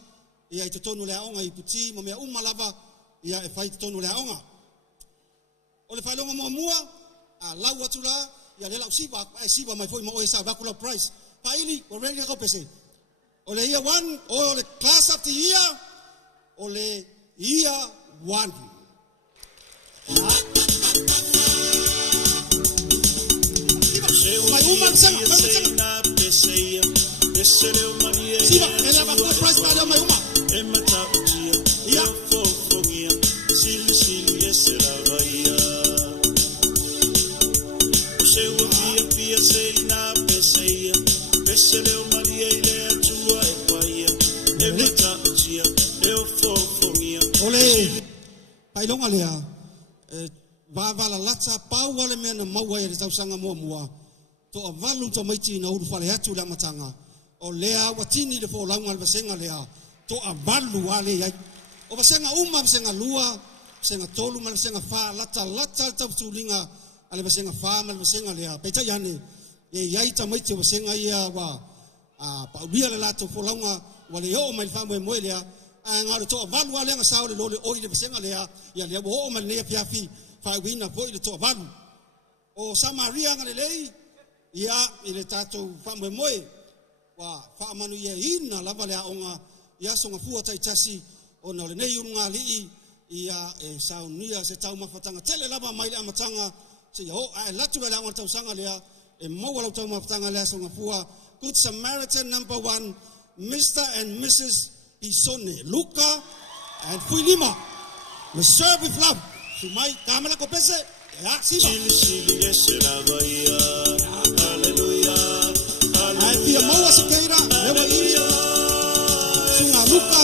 ia i te tonu le aonga i puti, mo mea umalava, ia e fai te tonu le aonga. O le whailonga mua, a lau atu la, ia le lau siwa mai foi ma oe sa bakula price. Paili, o ready to go pese. O le ia one, o le class of the year, o le ia one. Mai uma sanga, siwa, ele bakula price pa mai uma. Ia. Ole, pai longa lea, la lata pau wale mea na maua e le tausanga mua, to a valu to maiti na uru whale atu la matanga, o lea watini le fo launga le vasenga lea, to a valu wale iai, o vasenga vasenga lua, vasenga tolu, vasenga wha, lata le tautulinga, ale vasenga wha, vasenga lea, peita iane, e iai ta maiti o vasenga ia wa, pa uria le lato fo launga, wale o mai wha moe lea, ngaro to valu wale nga sao le lole o ile vasenga lea, ia lea o mai nea piafi, wha wina po ile to valu. O Samaria ngare lei, ia ile tato wha moe, wa wha manu ia ina lava lea onga, ia songa fua taitasi, o na le nei unga lii, ia e sao nia se tau mawhatanga, tele lava mai le amatanga, se ia o ai latu lea onga tau sanga lea, e maua lau tau mawhatanga lea songa fua, Good Samaritan number 1, Mr. and Mrs. Isone, Luca and Fuilima. We serve with love. Sumai, kamala ko pese. Ya, siba. Hallelujah. Ai pia maua se keira, lewa ia. Sunga Luca.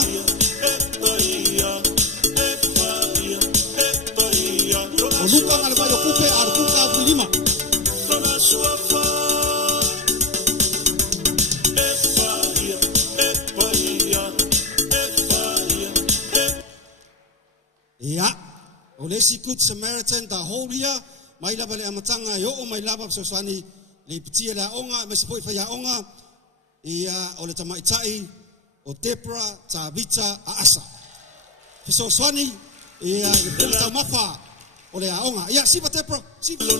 O Luca ngale vai o kupe arkuka Fuilima. Ya, ole si Good Samaritan ta holia, mai lava le amatanga yo o mai lava sosani le pitia la onga, me se foi fa ya onga, ia ole tamaitai o Debra Tabita Asa. So sosani ia le ta mafa ole a onga. Ia siba Debra, siba. Ya,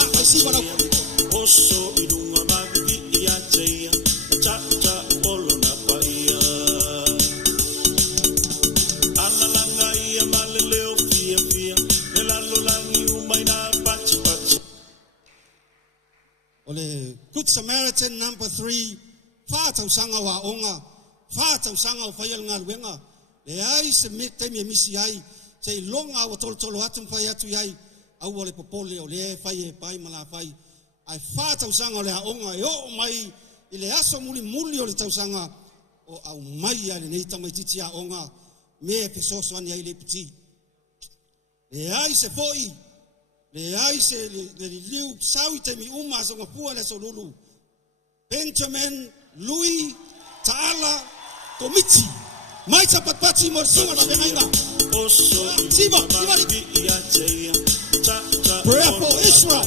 ai siba na. Oso idunga mavi ia teia, cha cha olo na paia. Ole Good Samaritan number 3, whātau sanga wa onga, whātau sanga o whaial ngā ruenga, le ai se me teimi e misi ai, se longa o tolo atum whai atu iai, au ole popole o le whai e pai mala whai, ai whātau sanga o le a onga, e o mai, i le aso muli o le tau sanga, o au mai ale nei tamai titi a onga, me pe sosoani ai le piti. Le ai se foi, le ai se le liu saui te mi uma so ngapua le so lulu. Benjamin, Louis, Taala, Komiti. Mai sa patpati mo sunga na bengainga. Siba. Prayer for Israel.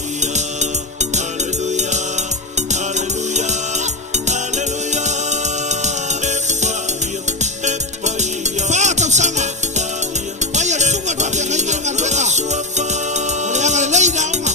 Fata sanga. Vaya sunga na bengainga na benga. Ole anga lei da uma.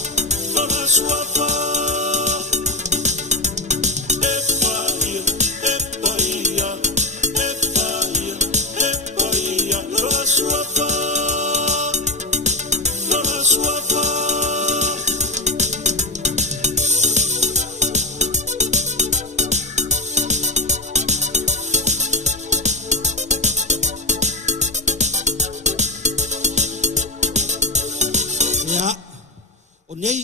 o nei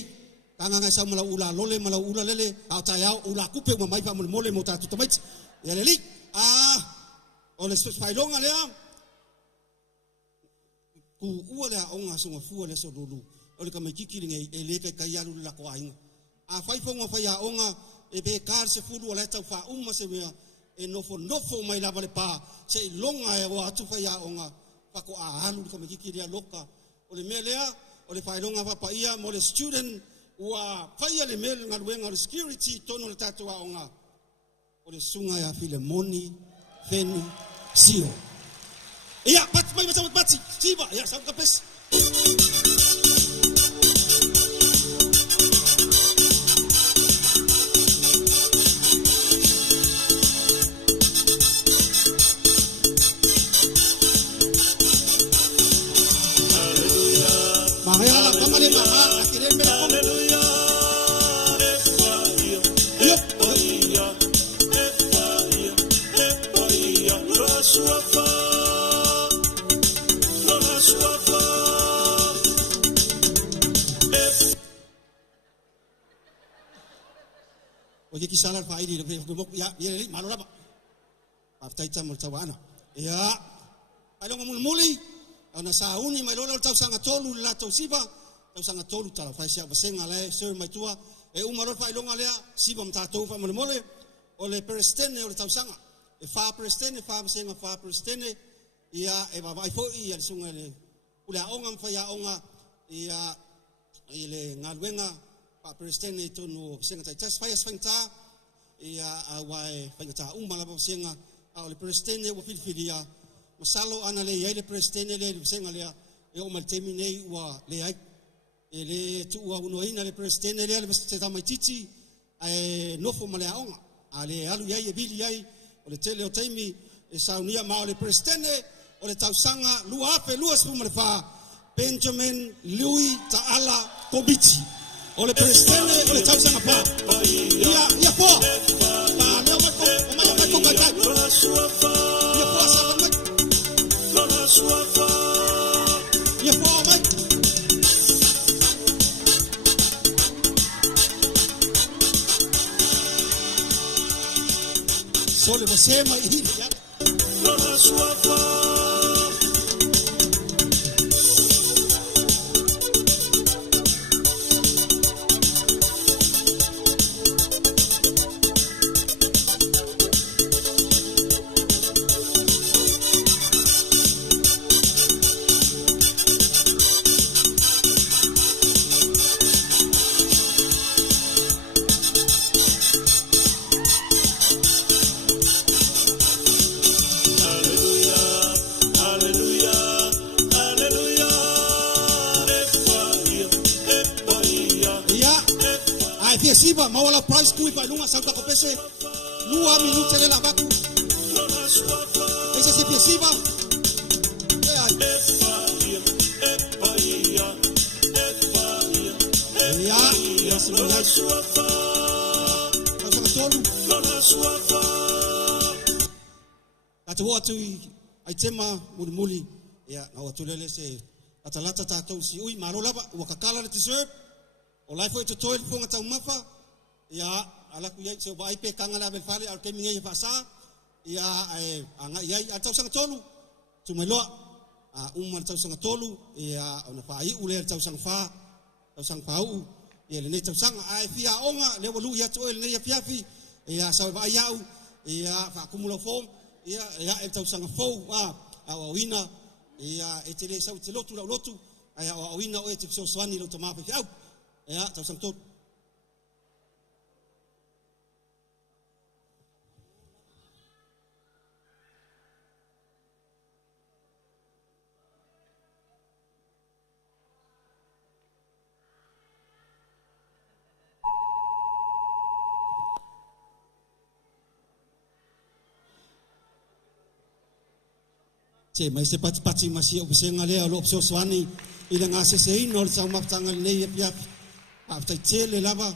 tanga ngai sa mala ula lole mala ula lele au tai au ula kupe ma mai fa mole mo tatu tamai ya leli o le fai longa lea ku ua lea onga sunga fua le so lulu o le kamai kiki ngai e le kai alu la ko ainga a fai fonga fai a onga e be kar se fudu ala tau fa umma se mea e nofo mai lava le pa se longa e o atu fai a onga fa ko a alu kamai kiki lea loka o le mea lea o le fai longa fa ia mo le student ua fai le mea nga luenga le security tono le tatu a onga o le sunga ya Filemoni Feni Sio ia pat mai pati siva ia sa kapes Mahela kamale mama akirembe haleluya Oye kisala fa idi de mok ya ye malo la pa tai tam tawana ya alo ngomul muli ana sauni mai lo tau sanga tolu la tau siba tau sanga tolu tala fa sia basenga le sir mai tua e umaro fa longa lea siba mta tau fa mole o le prestene o le tau sanga e fa prestene fa basenga fa prestene ia e va vai fo ia sunga le ula onga fa ya onga ia ile ngalwenga pa prestene tonu basenga tai tas fa ya sfanta ia awai fa ta umala basenga o le prestene wo filfilia masalo ana le ile prestene le basenga le e o mal terminei wa le ai e le tu wa uno ina le prestene le se ta mai titi e nofo male onga ale alu ia e bili ai o le tele o taimi e saunia ma o le prestene o le tausanga lua ape lua spu male fa Benjamin Louis Taala Kobiti o le prestene o le tausanga pa ia po ma le o mai ko ka ia po sa mai ia po mai sole você mai ya la sua Siba mawala price kui pa lunga santa ko pese lua minuto le la baku ese se siba ya se lo ya atu atu ai tema muli ya na watu lele se atalata tatou si ui maro lava wa kakala le t-shirt o lai foi to toil fonga tau mafa ya ala ku yai se vai pe kanga la be fale al keminga ya fasa ya ai anga yai atau sanga tolu tumelo a umar tau sanga tolu ya ona fai ule tau sanga fa u ya le tau sanga ai fia onga le wolu ya to le ya fiafi ya sa vai ya ya fa kumula fom ya tau sanga fo a wina ya etele sa te lotu ya wina o te so swani lo tama fa au ya tau sang tot che mai se pati masih obesenga le lo opso swani ila ngase sei no sa maftanga le ya after tele lava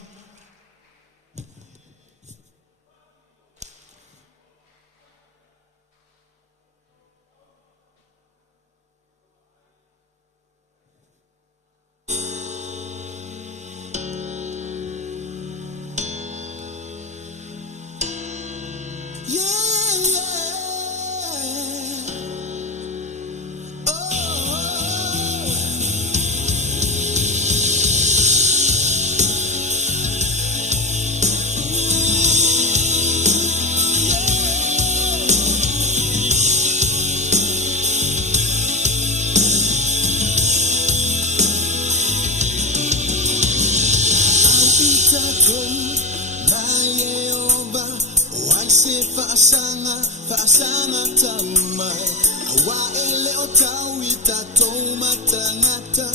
fasanga tamai awa ele o tauita toma tangata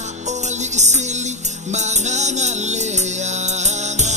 a oli isili manganga leanga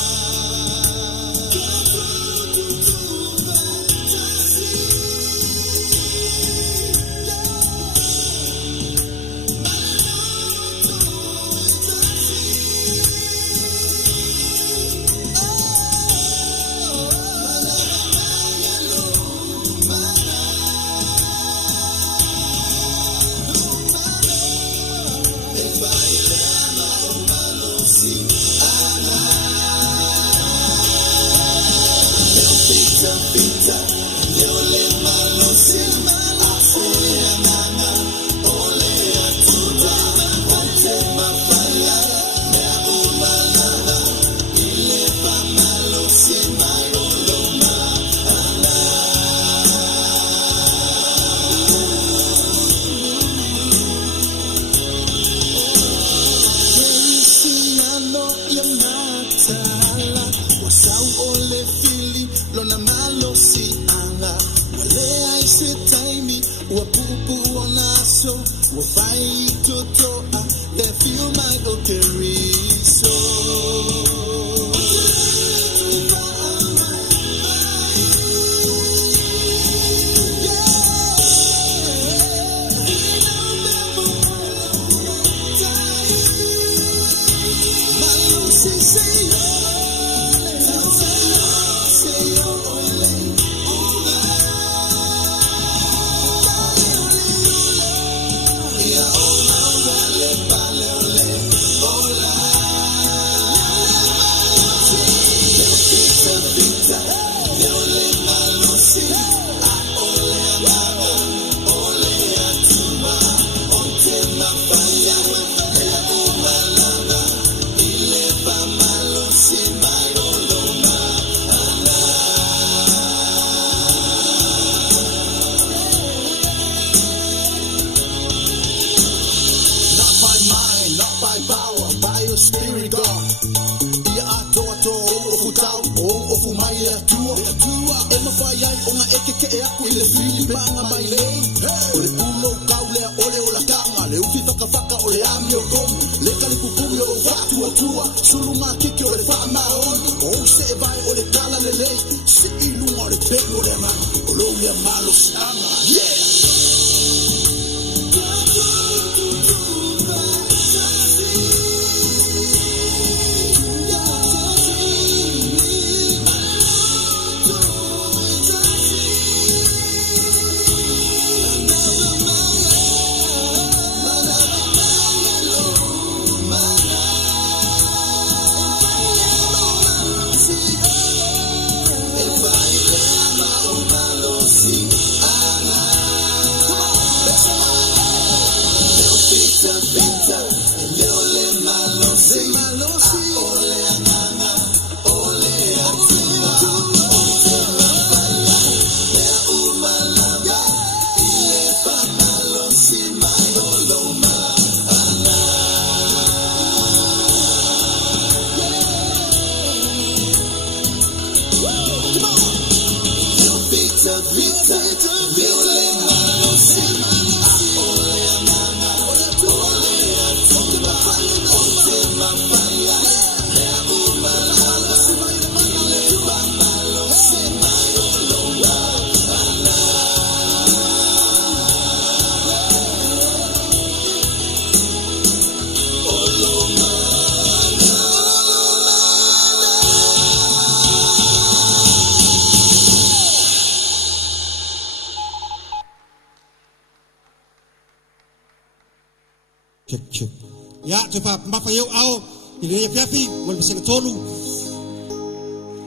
Ya, coba mapa yau au ile piapi wal biseng tolu.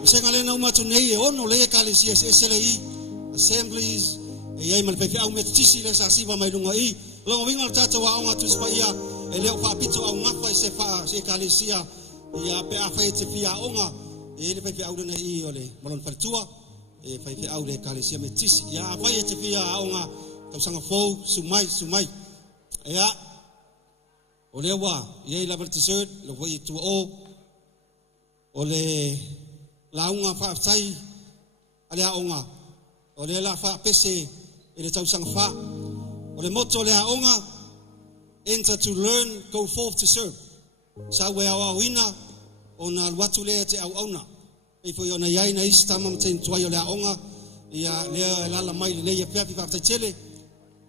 Biseng ale na uma tunei ono le kalisia SLI assemblies ye mal pepe au metisi le sasi ba mai lunga I lo wingal tata wa onga tus pa ia ele fa pito au ngafa se fa se kalisia ia pe afa te fia onga ele pepe au na I ole malon fartua e pepe au le kalisia metisi ia fa te fia onga tau sanga fo sumai ya ole wa ye la vertisud lo foi tu o ole launga fa sai ale onga o le la fa pese e le tausanga fa o le moto le aonga enter to learn, go forth to serve. Sa we au ina ona watu le te au ona e foi ona yai na istama mten tuai o le aonga ia le la mai le ia pia pa tele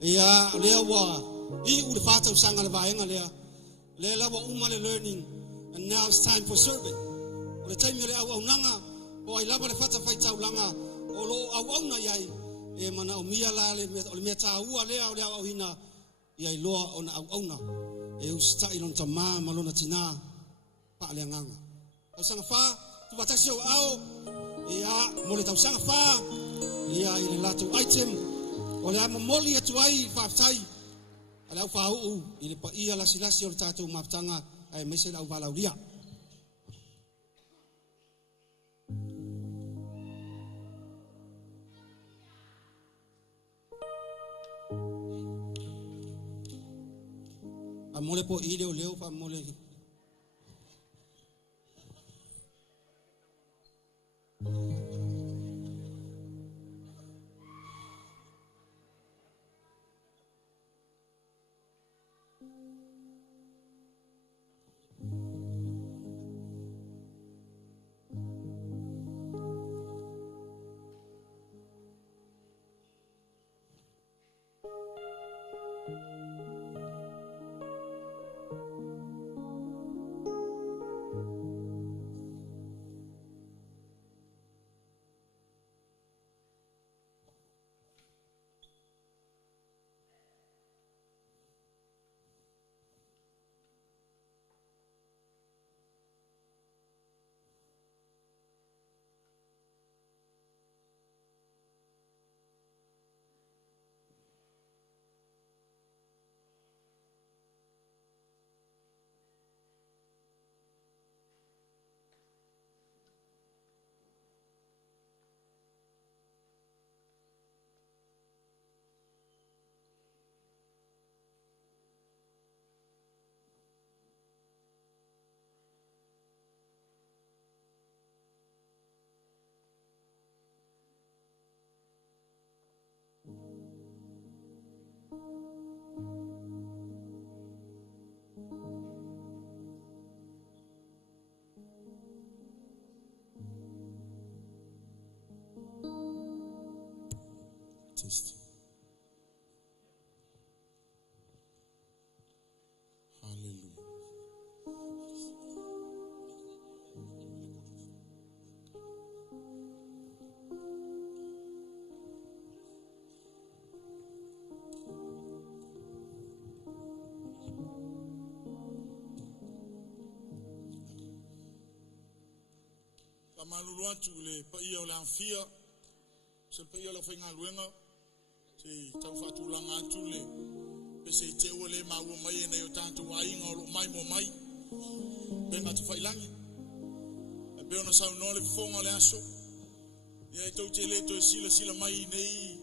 ia le wa I u le fata usanga le vaenga le la wa uma le learning, and now it's time for serving. O le time le au nanga o ai lava le fata fai tau langa o lo au na yai e mana o mia la le mea ta ua le au hina ia I loa ona au na e usta I lon tama malona tina pa le nganga. O sanga fa tu batasi o au ia mo le tau sanga fa ia I le latu item o le amo moli atu ai fa tai ala fa u I le pa ia la silasi o le tatou maptanga ai mese la vala ulia. Amole po ile o leo fa mole artist. Hallelujah. Malulu atu le paia o le anfia, se paia le whainga luenga, se tau whatulanga atu le, pe se te ua le maua mai e nei o tātou ainga o lo mai mo mai, penga tu whailangi, e pe ona sau no le fonga le aso, ia e tau te le to e sila mai nei,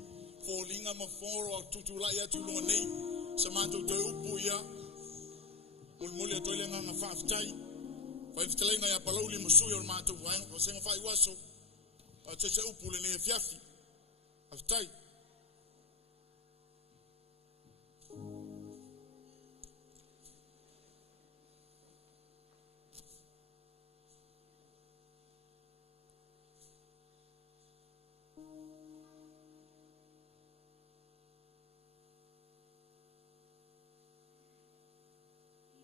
fōlinga ma fōro au tutulai atu longa nei, sa mātou te upu ia, muli a toile nganga whaafitai, Pai fitalenga ya palauli musui o mātou waenga, o senga whai waso, a te se upule ne e fiafi, aftai.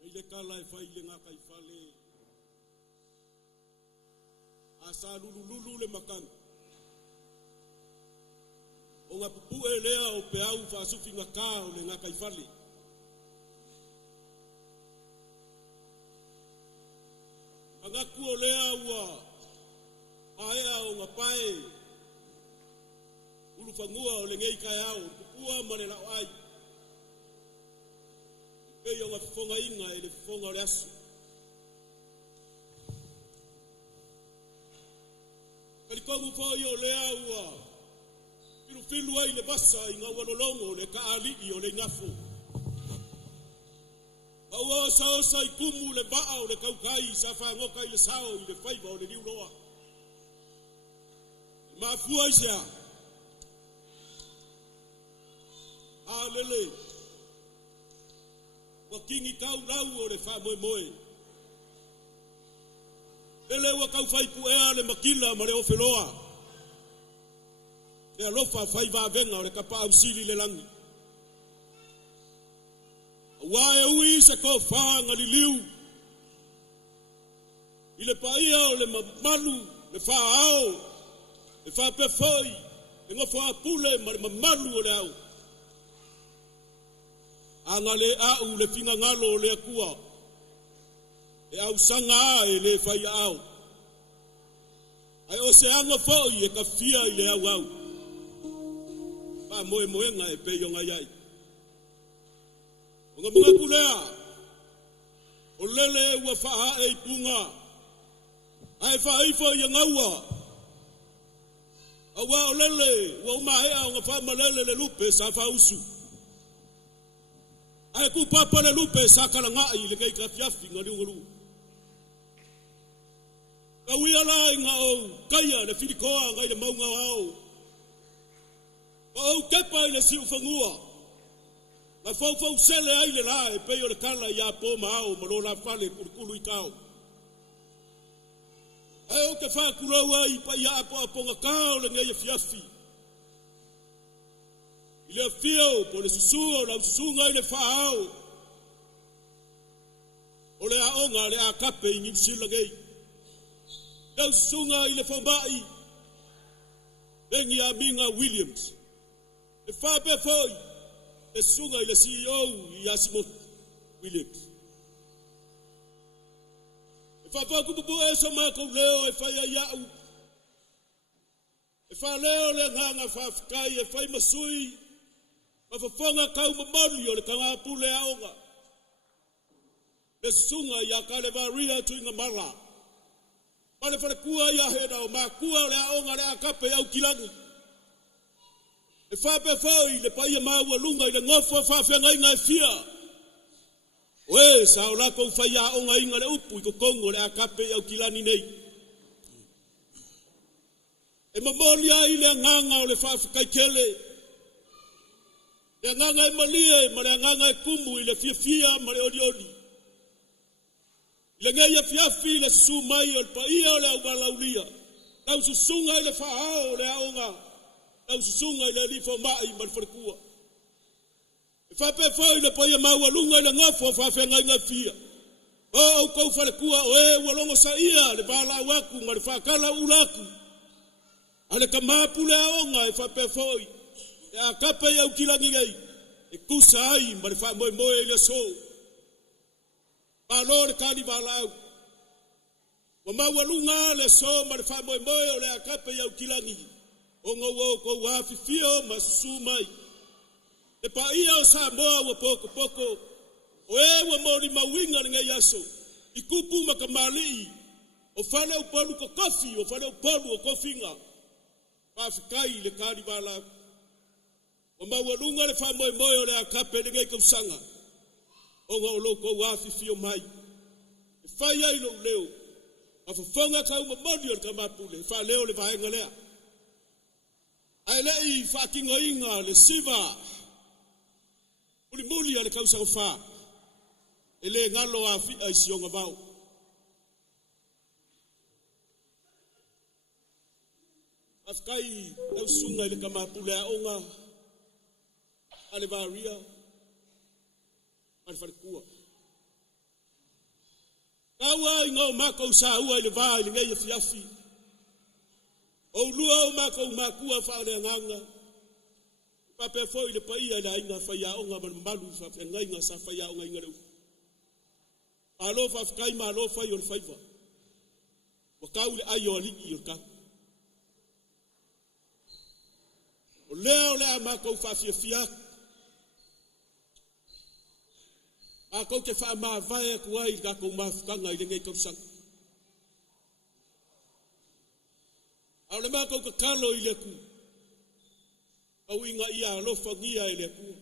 Ile kala e whai le ngaka I whale, asa lulu le makan. O ngā pupu e lea o pe au whaasufi ngā kā o le ngā kaifale. A ngā kua lea ua aea o ngā pae. Ulu whangua o le ngei kai au, pupua mane lau ai. Pei o ngā whifonga inga e le whifonga o le asu. Kalikongu whai o lea ua, filu ai le basa I ngā wanolongo le kaali I o le ngafo. Aua sa I kumu le baa o le kaukai sa whangoka I le sao I le whaiva o le liuloa. Mafua I sea, Alele. Wa kingi kau lau o le wha moe moe. Lele wa kau whai puea le makila ma le ofeloa. Le alofa whai vāvenga o le kapa au sili le langi. Wae ui se ko whaanga li liu. I le paia o le mamalu, le whaao, le whapefoi, le ngofo apule ma le mamalu o le au. Anga le au le finga ngalo o le akua. E au sanga e le whai au. Ai o se anga foi e ka fia i le au au. Pa moe moenga e pe yonga iai. O ngā mga kulea, o lele ua wha e punga, ai wha eifo i ngaua. Awa o lele, ua umahea o ngā wha malele le lupe sa wha usu. Ai ku papa le lupe sa kalangai le kei kafiafi ngā riungaru. Ka uiala i ngā o kaia le whirikoa ngai le maunga au. Ka au kepa i le siu whangua. Ma fau sele ai le la e pe o le kala ia po mao ma lo la fale kurkulu i kau. Ai o ke fa kulau ai pa ia po aponga kau le ngai fiafi. I le fio po le susu o la susu ngai le fao. O le aonga le akape i ngipsila ngai. Le susu ngai le fombai. Lengi a Minga Williams. Le fa pe foi. E sunga i le CEO i Asimo Williams. E whapakupupu e sa mako leo e whai a iau. E wha leo le nganga whawhikai e whai masui. Ma whafonga kau mamoni o le kangapu le aonga. E sunga i a kale varia tu inga mala. Ma le whare kua i a hena o ma kua le aonga le a kape au kilangi. E whape whai le paia maua lunga i le ngofo whawhianga inga e fia. Oe, sa o lako whai a onga inga le upu i ko kongo le a kape au kilani nei. E mamolia i le nganga o le whawhikai kele. Le nganga e malie, ma le nganga e kumu i le fia ma le odi. Le ngeia fiafi le sumai o le paia o le au balaulia. Tau susunga i le whahao o le aonga. Au susunga i le lifo mai ma le wharekua. E whape whai le paia maua lunga i le ngafo whawhenga inga fia. O au kou wharekua o e walongo sa ia le wala waku ma le whakala ulaku. A le kamapu le aonga e whape whai. E a kape i au kilangi ngai. E kusa ai ma le wha moe moe i le so. Ma lo le kani wala au. Wa maua lunga le so ma le wha moe moe o le a kape i au kilangi. O ngau ko wafi fio ma susu mai. E pa ia o sa moa wa poko. O e wa mori mawinga ngai aso. I kupu makamali. O fale o polu ko kofi, o fale o polu o kofinga. Pa fikai le kari wala. O mawalunga le fa moe moe o le akape ngai ko sanga. O ngau loko wafi fio mai. E fa ia ilo leo. A fonga ka uma modi o kamapule. Fa leo le vaenga lea. Ai lei whakinga inga le siva. Muli ale kausa o wha. E le ngalo a fi ai sionga vau. Afkai au sunga ile kamapule a onga. Ale varia. Ale wharekua. Kaua inga o mako sa ua ile vaa ile ngeia fiafi. O lua o mako makua whaare nganga. Pape foi le paia la inga whaia onga malu whaia inga sa whaia onga inga reu. Alo whafkai ma alo whai o le whaiva. Wakau le ai o liki o ka. O leo lea mako whafia fiak. Mako ke wha maa vae kuai kako mafukanga i le ngei kausanga. Au le mako ka kalo i le ku. Au inga ia alofa ngia i le ku.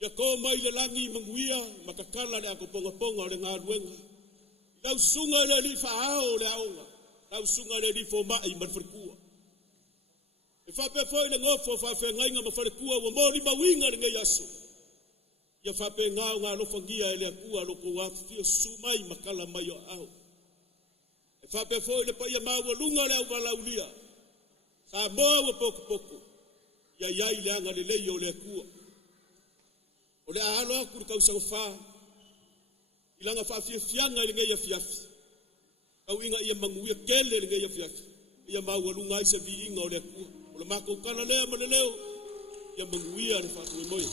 Ia ko mai le langi manguia, makakala le ako ponga o le ngā ruenga. Lau sunga le li whaao le aonga. Lau sunga le li fo mai marwharikua. E E whape foi le ngofo whape ngainga mawharekua wa mori mawinga le ngai aso. Ia whape ngao ngā lofangia ele akua loko wafio sumai makala mai o au. E whape foi le paia maua lunga le au walaulia. Sa moa wa poko poko. Ia iai le anga le leio le akua. O le ahalo aku le kausang wha. Ilanga whafia fianga le ngai a fiafi. Kau inga ia manguia kele le ngai a fiafi. Ia maua lunga isa vi inga o le akua. O le mako kala lea ma le leo. Ia manguia le whatu e moia.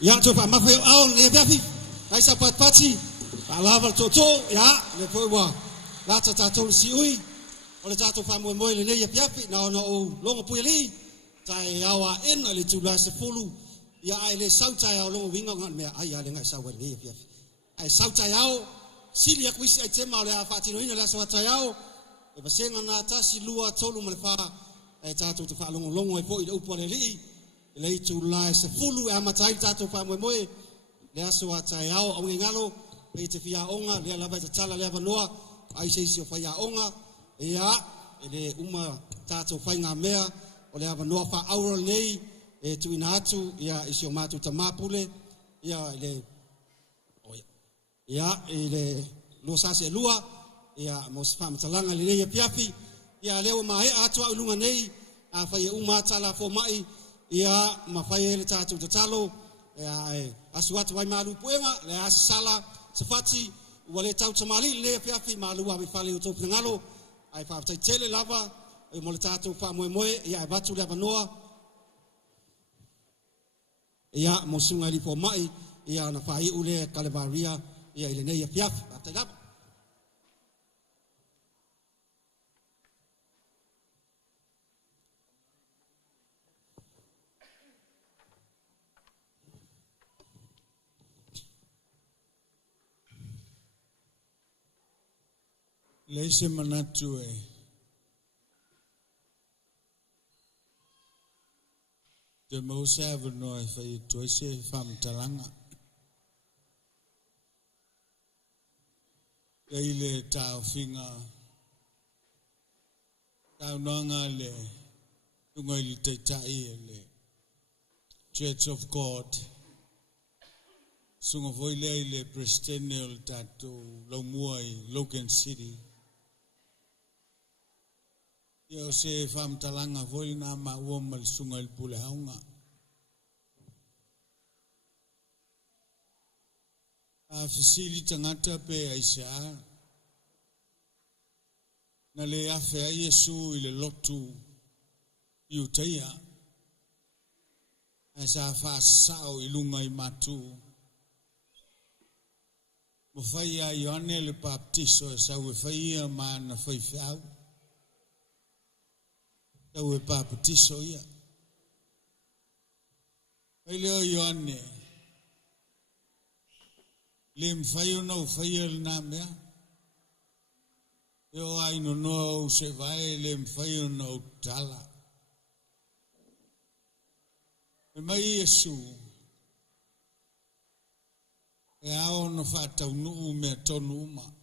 Ya coba mafai aon le biafi. Ai sapat paci. Alava toto ya le foi wa. La cha cha tol si ui. Ole cha to famo mo le ya biafi na ona o longo puili. Tai awa en le tula se fulu. Ya ai le sauta ya longo winga ngan me ai ya le ngai sawa le biafi. Ai sauta ya o sili ya kuisi ai tema le afati no ina la sauta ya o. E basenga na ta si lua tolu me fa. Ai cha to fa longo longo e foi upo le li. Le tula se fulu e amatai tato pa mo moe le aso atai ao o ngalo e te fia onga le lava te tala le vanoa ai se si o fia onga ia ele uma tato fai nga mea o le vanoa fa auro nei e tu inatu ia isi o matu tamapule ia le ia ele lo sase lua ia mos fam talanga le ia piafi ia le o mai atu au lunga nei a fai uma tala fo mai ia mafai le tatu te talo ia asuatu vai malu poema le asala sefati wale tau tamali le fiafi malu ave fale uto ngalo ai fa tele lava e mo le tatu fa moe moe ia batu le vanoa ia mosunga li po mai ia na fai ule kalevaria ia ile nei fiafi ta lava Leise manatu e te mausa avano e fai toise fam talanga ile tau finga tau nanga le tungoi te tai le Church of God Sunga voi le Prestene o tato laumua I Logan City. Ia se whamtalanga voi nā maua mal sunga il pulehaunga. A whisili tangata pe aisa. Na le afe a Yesu I le lotu I utaia. A sa whaasao I lunga I matu. Mo whai a Ioane le baptiso e sau e whai a mana whai whiau. Sau e baptiso ia. Ai leo Ioane. Le mwhai o nau whai a lina mea. Eo ai no noa o se vai le mwhai o nau tala. E mai Yesu. E ao no whātau nuu mea tonu uma.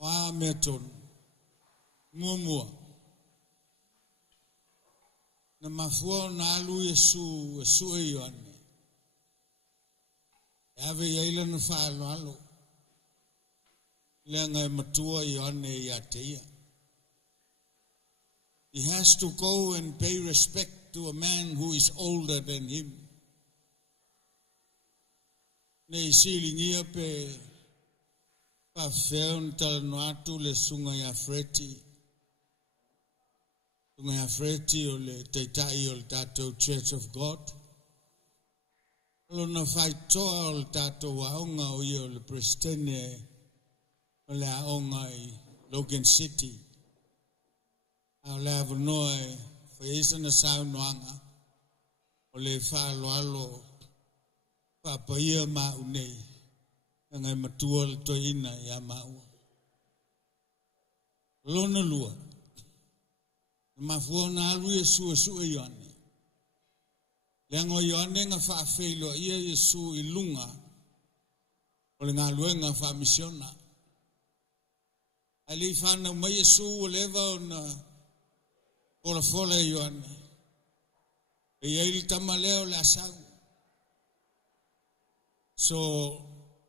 Wā mea tonu. Mua. Na mafua na alu Yesu e sue Ioane. E ave iaila na whaalo. Lenga e matua Ioane ia teia. He has to go and pay respect to a man who is older than him. Nei silingia pe pa feon talanoatu le sunga ya freti. Sunga ya freti o le teitai o le tato Church of God. Lo na faitoa o le tato waonga o ia o le Prestene o le aonga I Logan City. A le avanoe whaisa na saunoanga o le whaaloalo papaia mau nei ngai matua le toina ia mau lona lua mafua na alu Yesu su Ioane le ngo Ioane nga fa feilo ia Yesu I lunga o le nga luenga fa misiona ali fa na mai Yesu leva na ora fola Ioane e ia tamaleo le asau. So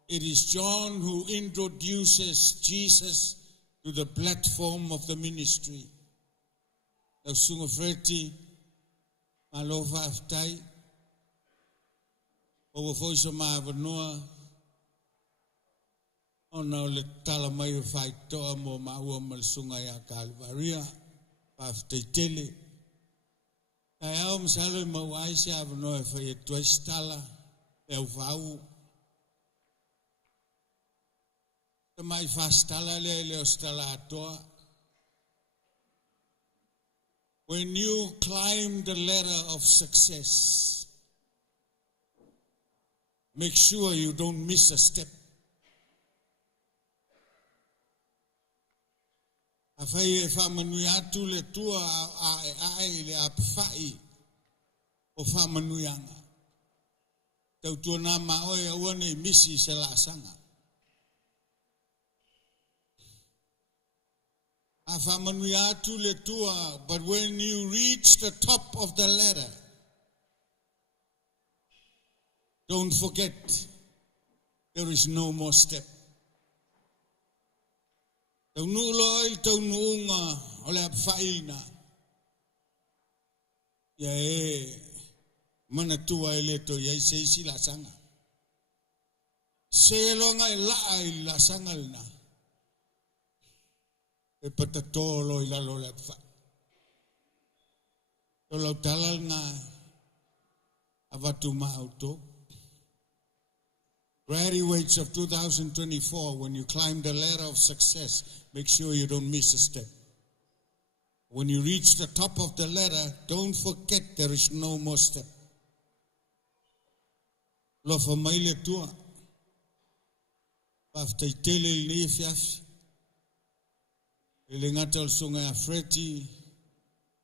it is John who introduces Jesus to the platform of the ministry. The sunga freti malova aftai o foiso maavanoa ona le tala mai o faitoa mo maua mal sunga ya Calvaria aftai tele. Kai au msalo mawai se avanoa fai tuastala e vau. Mai fastala le ostala atoa. When you climb the ladder of success, make sure you don't miss a step. Afai e whamanui atu le tua ai le apwhai o whamanuianga. Tau tua nā maoe awane misi se la sanga. But when you reach the top of the ladder, don't forget there is no more step. Manatua eleto ya seisi la sanga. Selonga la sanga na. E patatolo ila lo la fa. Lo talal nga avatu auto. Graduates of 2024, when you climb the ladder of success, make sure you don't miss a step. When you reach the top of the ladder, don't forget there is no more step. Lo fa maile tua. Paftai tele ni fiaf. Ele ngata sunga ya freti.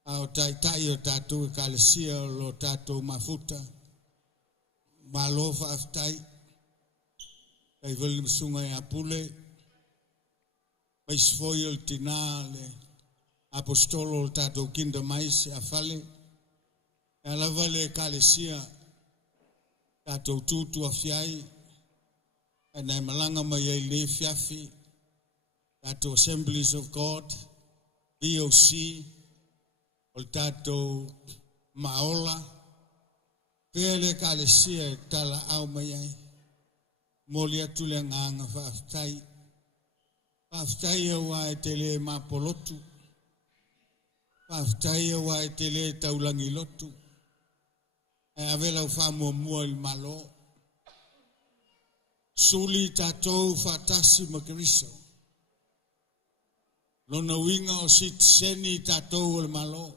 Au tai o tatu kalesia lo tatu mafuta. Malofa aftai. Kai vele sunga ya pule. Mais foil tinale. Apostolo tatu kinda mais afale. Ala vale kalesia. Tātou tūtua fiai, e nei malanga mai ei le fiafi, tātou Assemblies of God, DOC, o tātou maola, pēr le kālesia e tala au mai ai, moli atu le nganga whaaftai, whaaftai e wā e te le mapolotu, whaaftai e wā e te le taulangi lotu, e avela u whamua mua il malo, suli tātou whatasi makariso, lona winga o sit seni tātou il malo,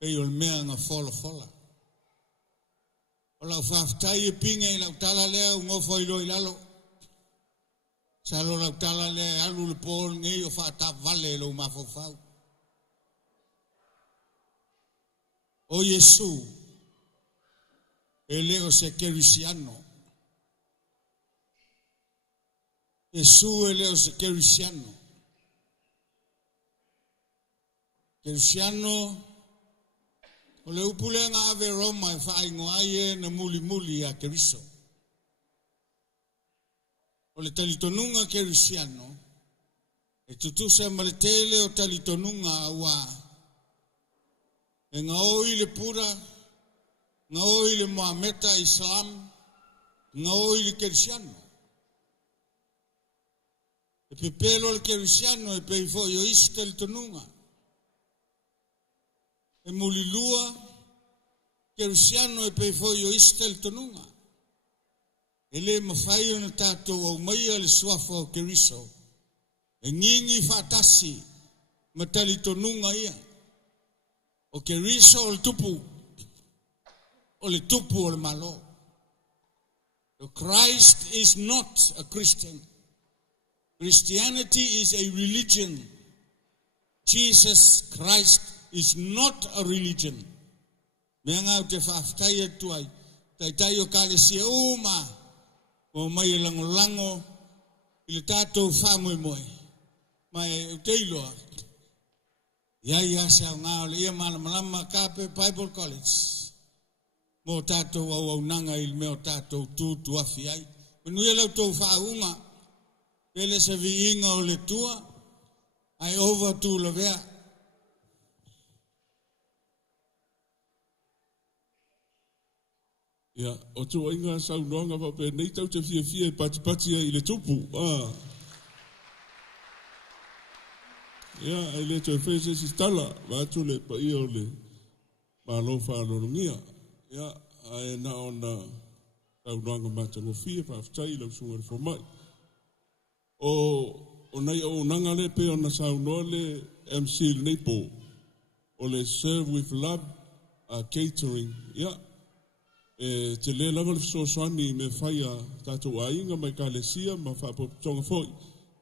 e o mea nga fola. O lau whaftai e pinga i lau tala lea u ngofo i loi lalo. Salo lau tala lea alu le pōl ngei o whaata vale lau mafofau. O Yesu, e leo se kerisiano. Yesu e leo se kerisiano. Kerisiano, o le upule nga ave Roma e whaingo aie na muli a keriso. O le talitonunga kerisiano, e tutusa ma le tele o talitonunga awa. E nga oi le pura, nga oi le Mohameta Islam, nga oi le kerisiano. E pepelo le kerisiano e peifo yo isu talitonunga. E mulilua, kerisiano e peifoio istel tonunga. E le mawhaio na tātou au maia le suafa o keriso. E ngingi whatasi matali tonunga ia. O keriso o le tupu. O le tupu o le malo. So Christ is not a Christian. Christianity is a religion. Jesus Christ is not a religion. Mea ngau te whaftai atu ai. Tai o kālesia uma. O mai lango i le tātou whamoe moe. Mai o teiloa. Ia se au ngā ole ia malama kāpe Bible College. Mo tātou au nanga i meo tātou tūtu afi ai. Menuia lau tau whaunga. Pele se vi inga o le tua. Ai over tu la vea. Ia, o tō inga sau noanga wa pe nei tau te fia e pati i le tupu. Ia, ai le tō e whese si tala, wa atu le pa ia o le malo whanonungia. Ia, ai na ona sau noanga mata no fia, whaftai lau sunga le whamai. O nei o nanga le pe ona sau noa le MC le neipo. O le serve with love, catering. Ia, te le langa le soani me whaia tātou ainga mai ka le sia ma whapotonga foi.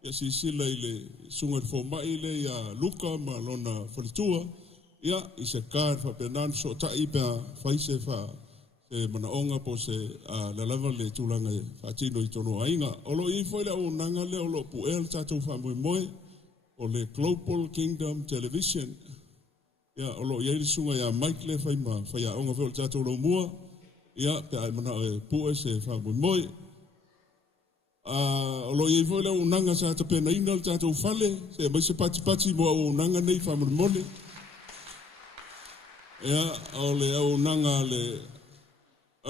Ia si sila i le sunga le whomai le ia luka ma lona whalitua. Ia i se kār whapenan so tai pia whaise wha se manaonga po se lalawa le tūlanga e whatino i tono ainga. Olo i whaile o nanga le olo puel tātou whamoe moe o le Global Kingdom Television. Ia olo i sunga ia Mike le whaima whaia onga whel tātou lau mua. Ia, pe ai mana e pue se whamui moi. O lo i voi leo unanga sa ta pena ina le tātou whale, se mai se pati mo au unanga nei whamui mole. Ia, o le au unanga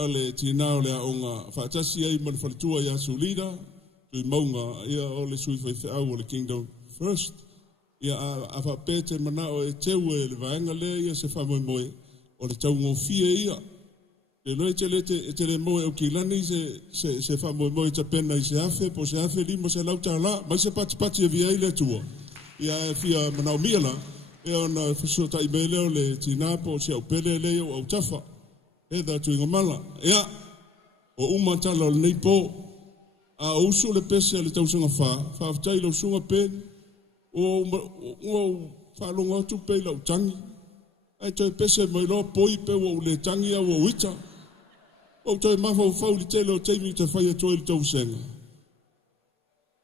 le tina o le aonga whaatasi ai mani whalitua i asu lida, tui maunga, ia o le sui whaife au o le Kingdom First. Ia, a whapete mana o e teue le vaenga le, ia se whamui moi, o le taungo fia ia. E noi te le moe o kilani se whamoe ta pena i se afe, po se afe lima se lau la, mai se pati e via i le tua. Ia e fia manau mia la, e ona whasota i mele o le tina po se au pele le o au tafa. E da tu inga mala. Ia, o umatala o le nei po, a usu le pese le tausanga whaftai lau sunga pen, o whalonga tu pe lau tangi. Ai toi pese mai lo poi pe o le tangi a o wita. O toi mafau fau li tele o teimi te whaia toi li tau senga.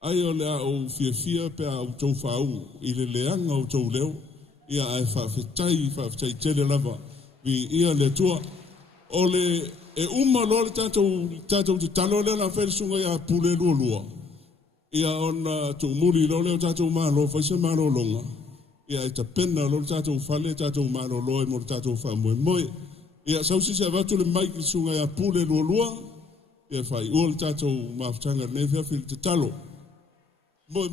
Ai o le a o fia pe a o tau whau i le leanga o tau leo. Ia ai whawhetai tele lava. Vi ia le tua. O le e uma lo le tatou te talo le la fersunga ia pule lua. Ia ona tu muri lo le tatou malo fa se malo longa. Ia ita pena lo tatou fale tatou malo lo mo tatou fa moi. Ia sausi se vatu le mai ki sunga ia pule lua. Ia fai o tatou mafutanga ne fa fil te talo. Moi.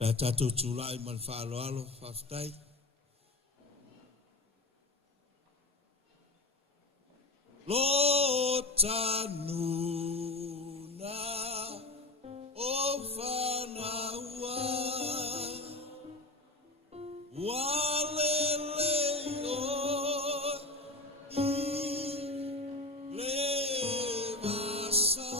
La tatou tulai mal alo faftai. Lo tanuna o fanaua walele o I le vasa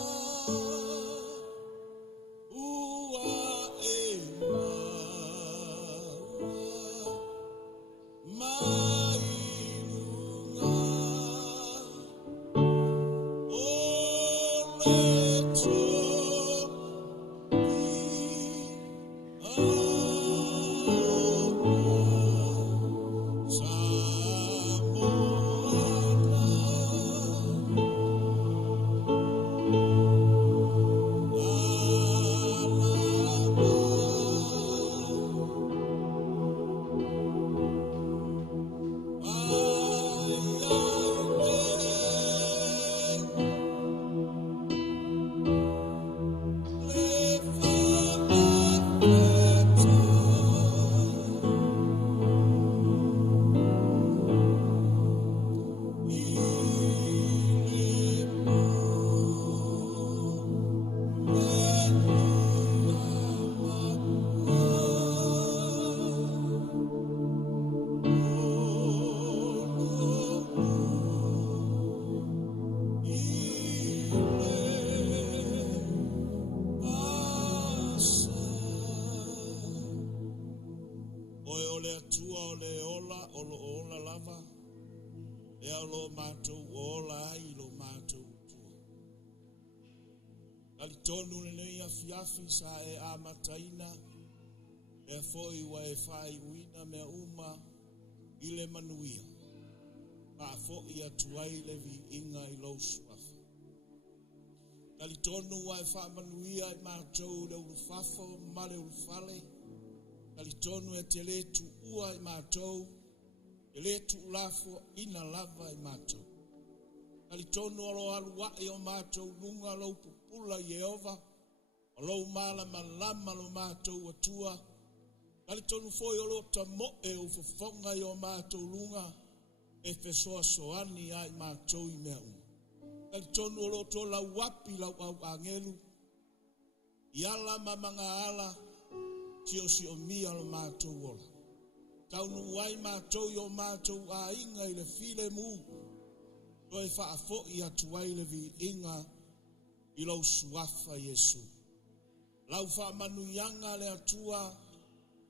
Tonu nei afiafi sa e amataina e foi wa e fai uina me uma ile manuia pa fo ia tuai le vi inga I lo swafa ali tonu wa e fa manuia e matou le ulufafo male ulufale ali tonu e tele tu ua e matou ele tu lafo ina lava e matou ali tonu alo alua e o matou lunga lo Ula Yehova, alo mala malama lo matou atua. Kali tonu foi o lo tamo e o fofonga yo matou lunga e fesoa soani ai matou I mea uma. Kali tonu o lo to la wapi la angelu. Iala mamanga ala tio si o mia lo matou ola. Taunu wai matou yo matou a inga I le file mu. Toi fa afo I atuai le vi inga I lau suafa Yesu. Lau wha manuyanga le atua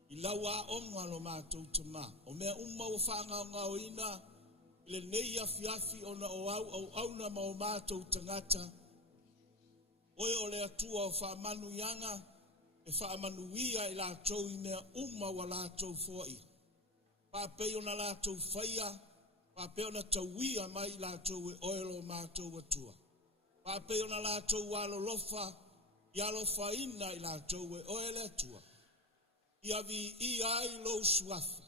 I lau a onga lo mātou tama. O mea umma o whanga ngā oina I le nei afiafi ona o au na ma o mātou tangata. Oe o le atua o wha manuyanga e wha manuia I lātou I mea umma wa lātou fōi. Pāpei ona lātou whaia, pāpei ona tauia mai lātou e oelo mātou atua. Pape ona lātou walo lofa, ia lofa ina I lātou e oele atua. Ia vi I ai lo suafa.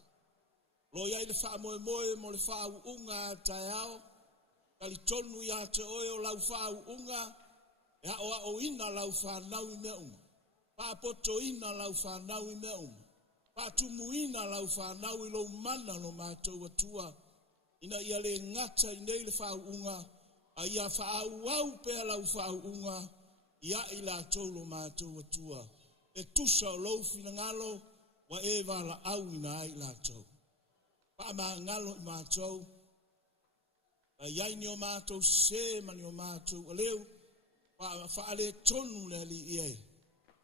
Lo ia I le wha moe mo le wha unga tai ao. Kali tonu ia te oe o lau wha unga. E o ina lau wha nau I mea uma. Papoto ina lau wha nau I mea uma. Patumu ina lau wha nau I lo mana lo mātou atua. Ina ia le ngata I nei le wha unga. Ia whaau pe lau whaau unga, ia I la tolo mātou atua. E tusa o lau fina ngalo, wa e wala au ina ai la tau. Pa ma ngalo I mātou, iai ni o mātou se mani o mātou aleu, pa whaale tonu le li iei,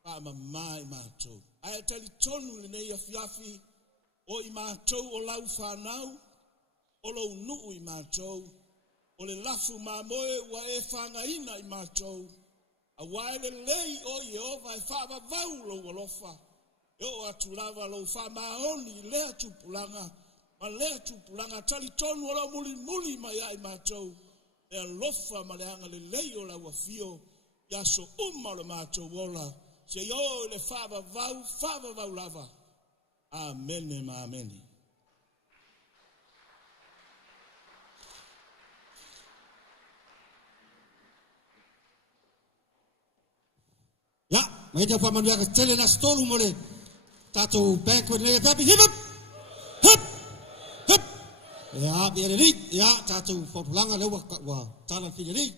pa ma mai mātou. Ai tali tonu le nei afiafi, o I mātou o lau whanau, o lau nuu I mātou, o le lafu mamoe ua e whangaina I mātou. A waele lei o Yehova e whaavavau lo walofa. E o atu lava lo whamaoni lea tupulanga. Ma lea tupulanga tali tonu o lo muli muli mai ai mātou. E alofa ma leanga le lei o la wafio. Ia so le mātou wola. Se yo le whaavavau lava. Amen ma amen. Ya, mai dia pa manuia ka tele na stolu mole. Tato banquet le papi hip hip hip. Ya, bi ele ya tato fopulanga le wa tala fi le.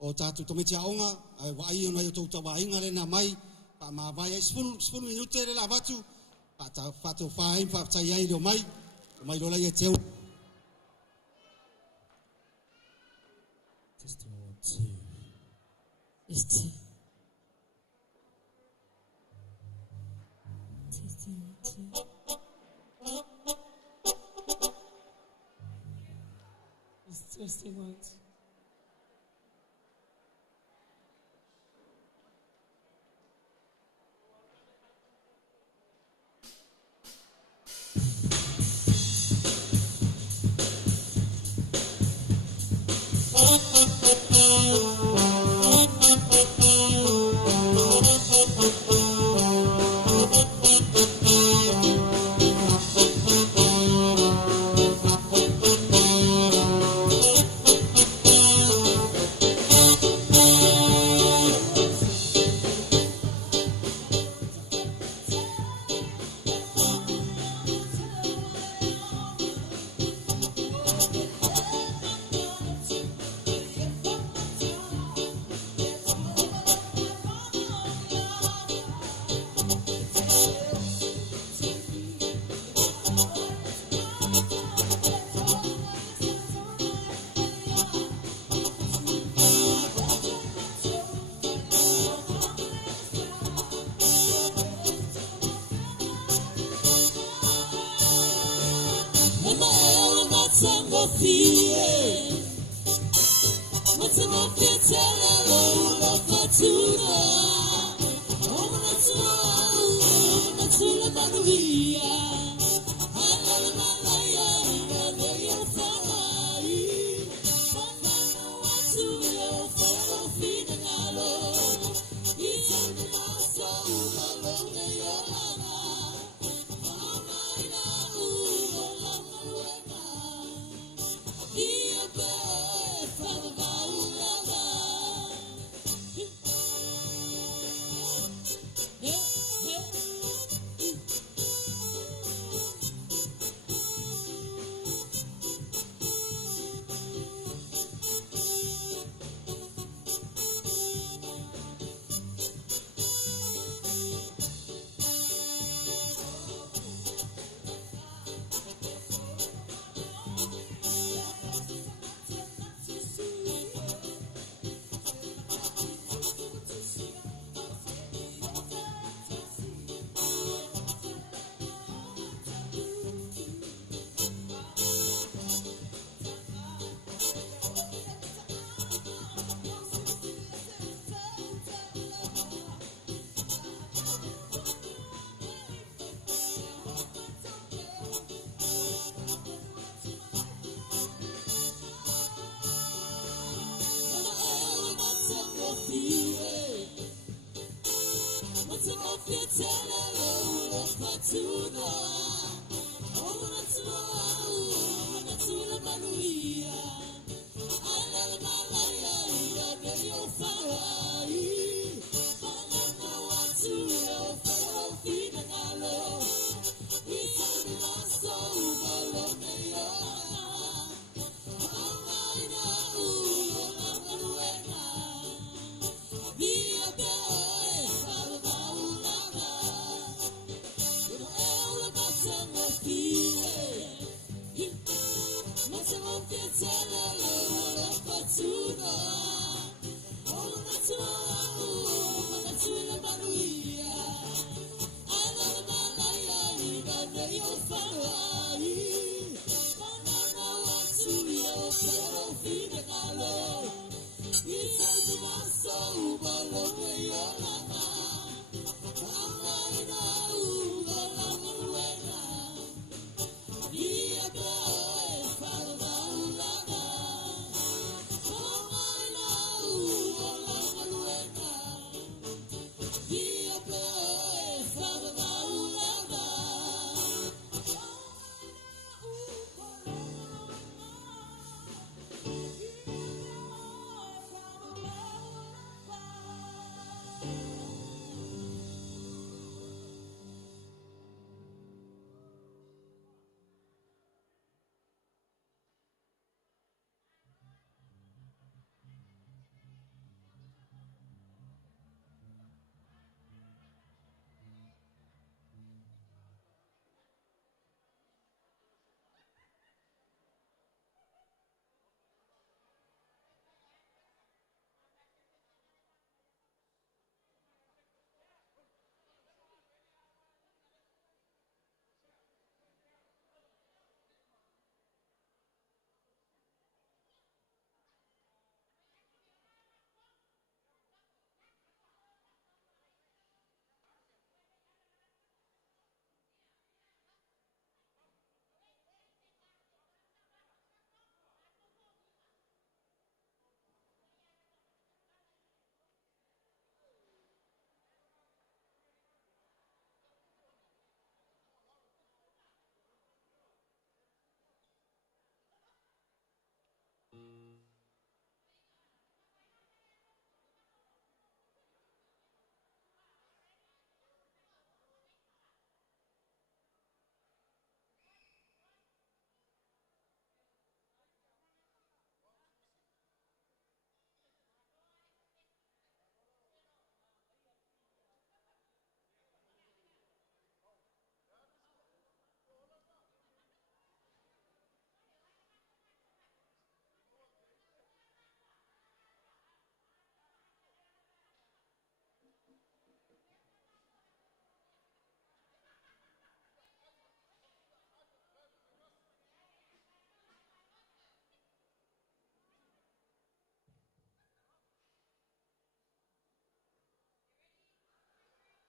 O tato tometia onga ai wa ai ona to tawa inga le na mai pa ma vai ai 10 minute le lavatu. Pa ta fato fai fa tai ai do mai. Mai lo la ye teu. Este testing once. It's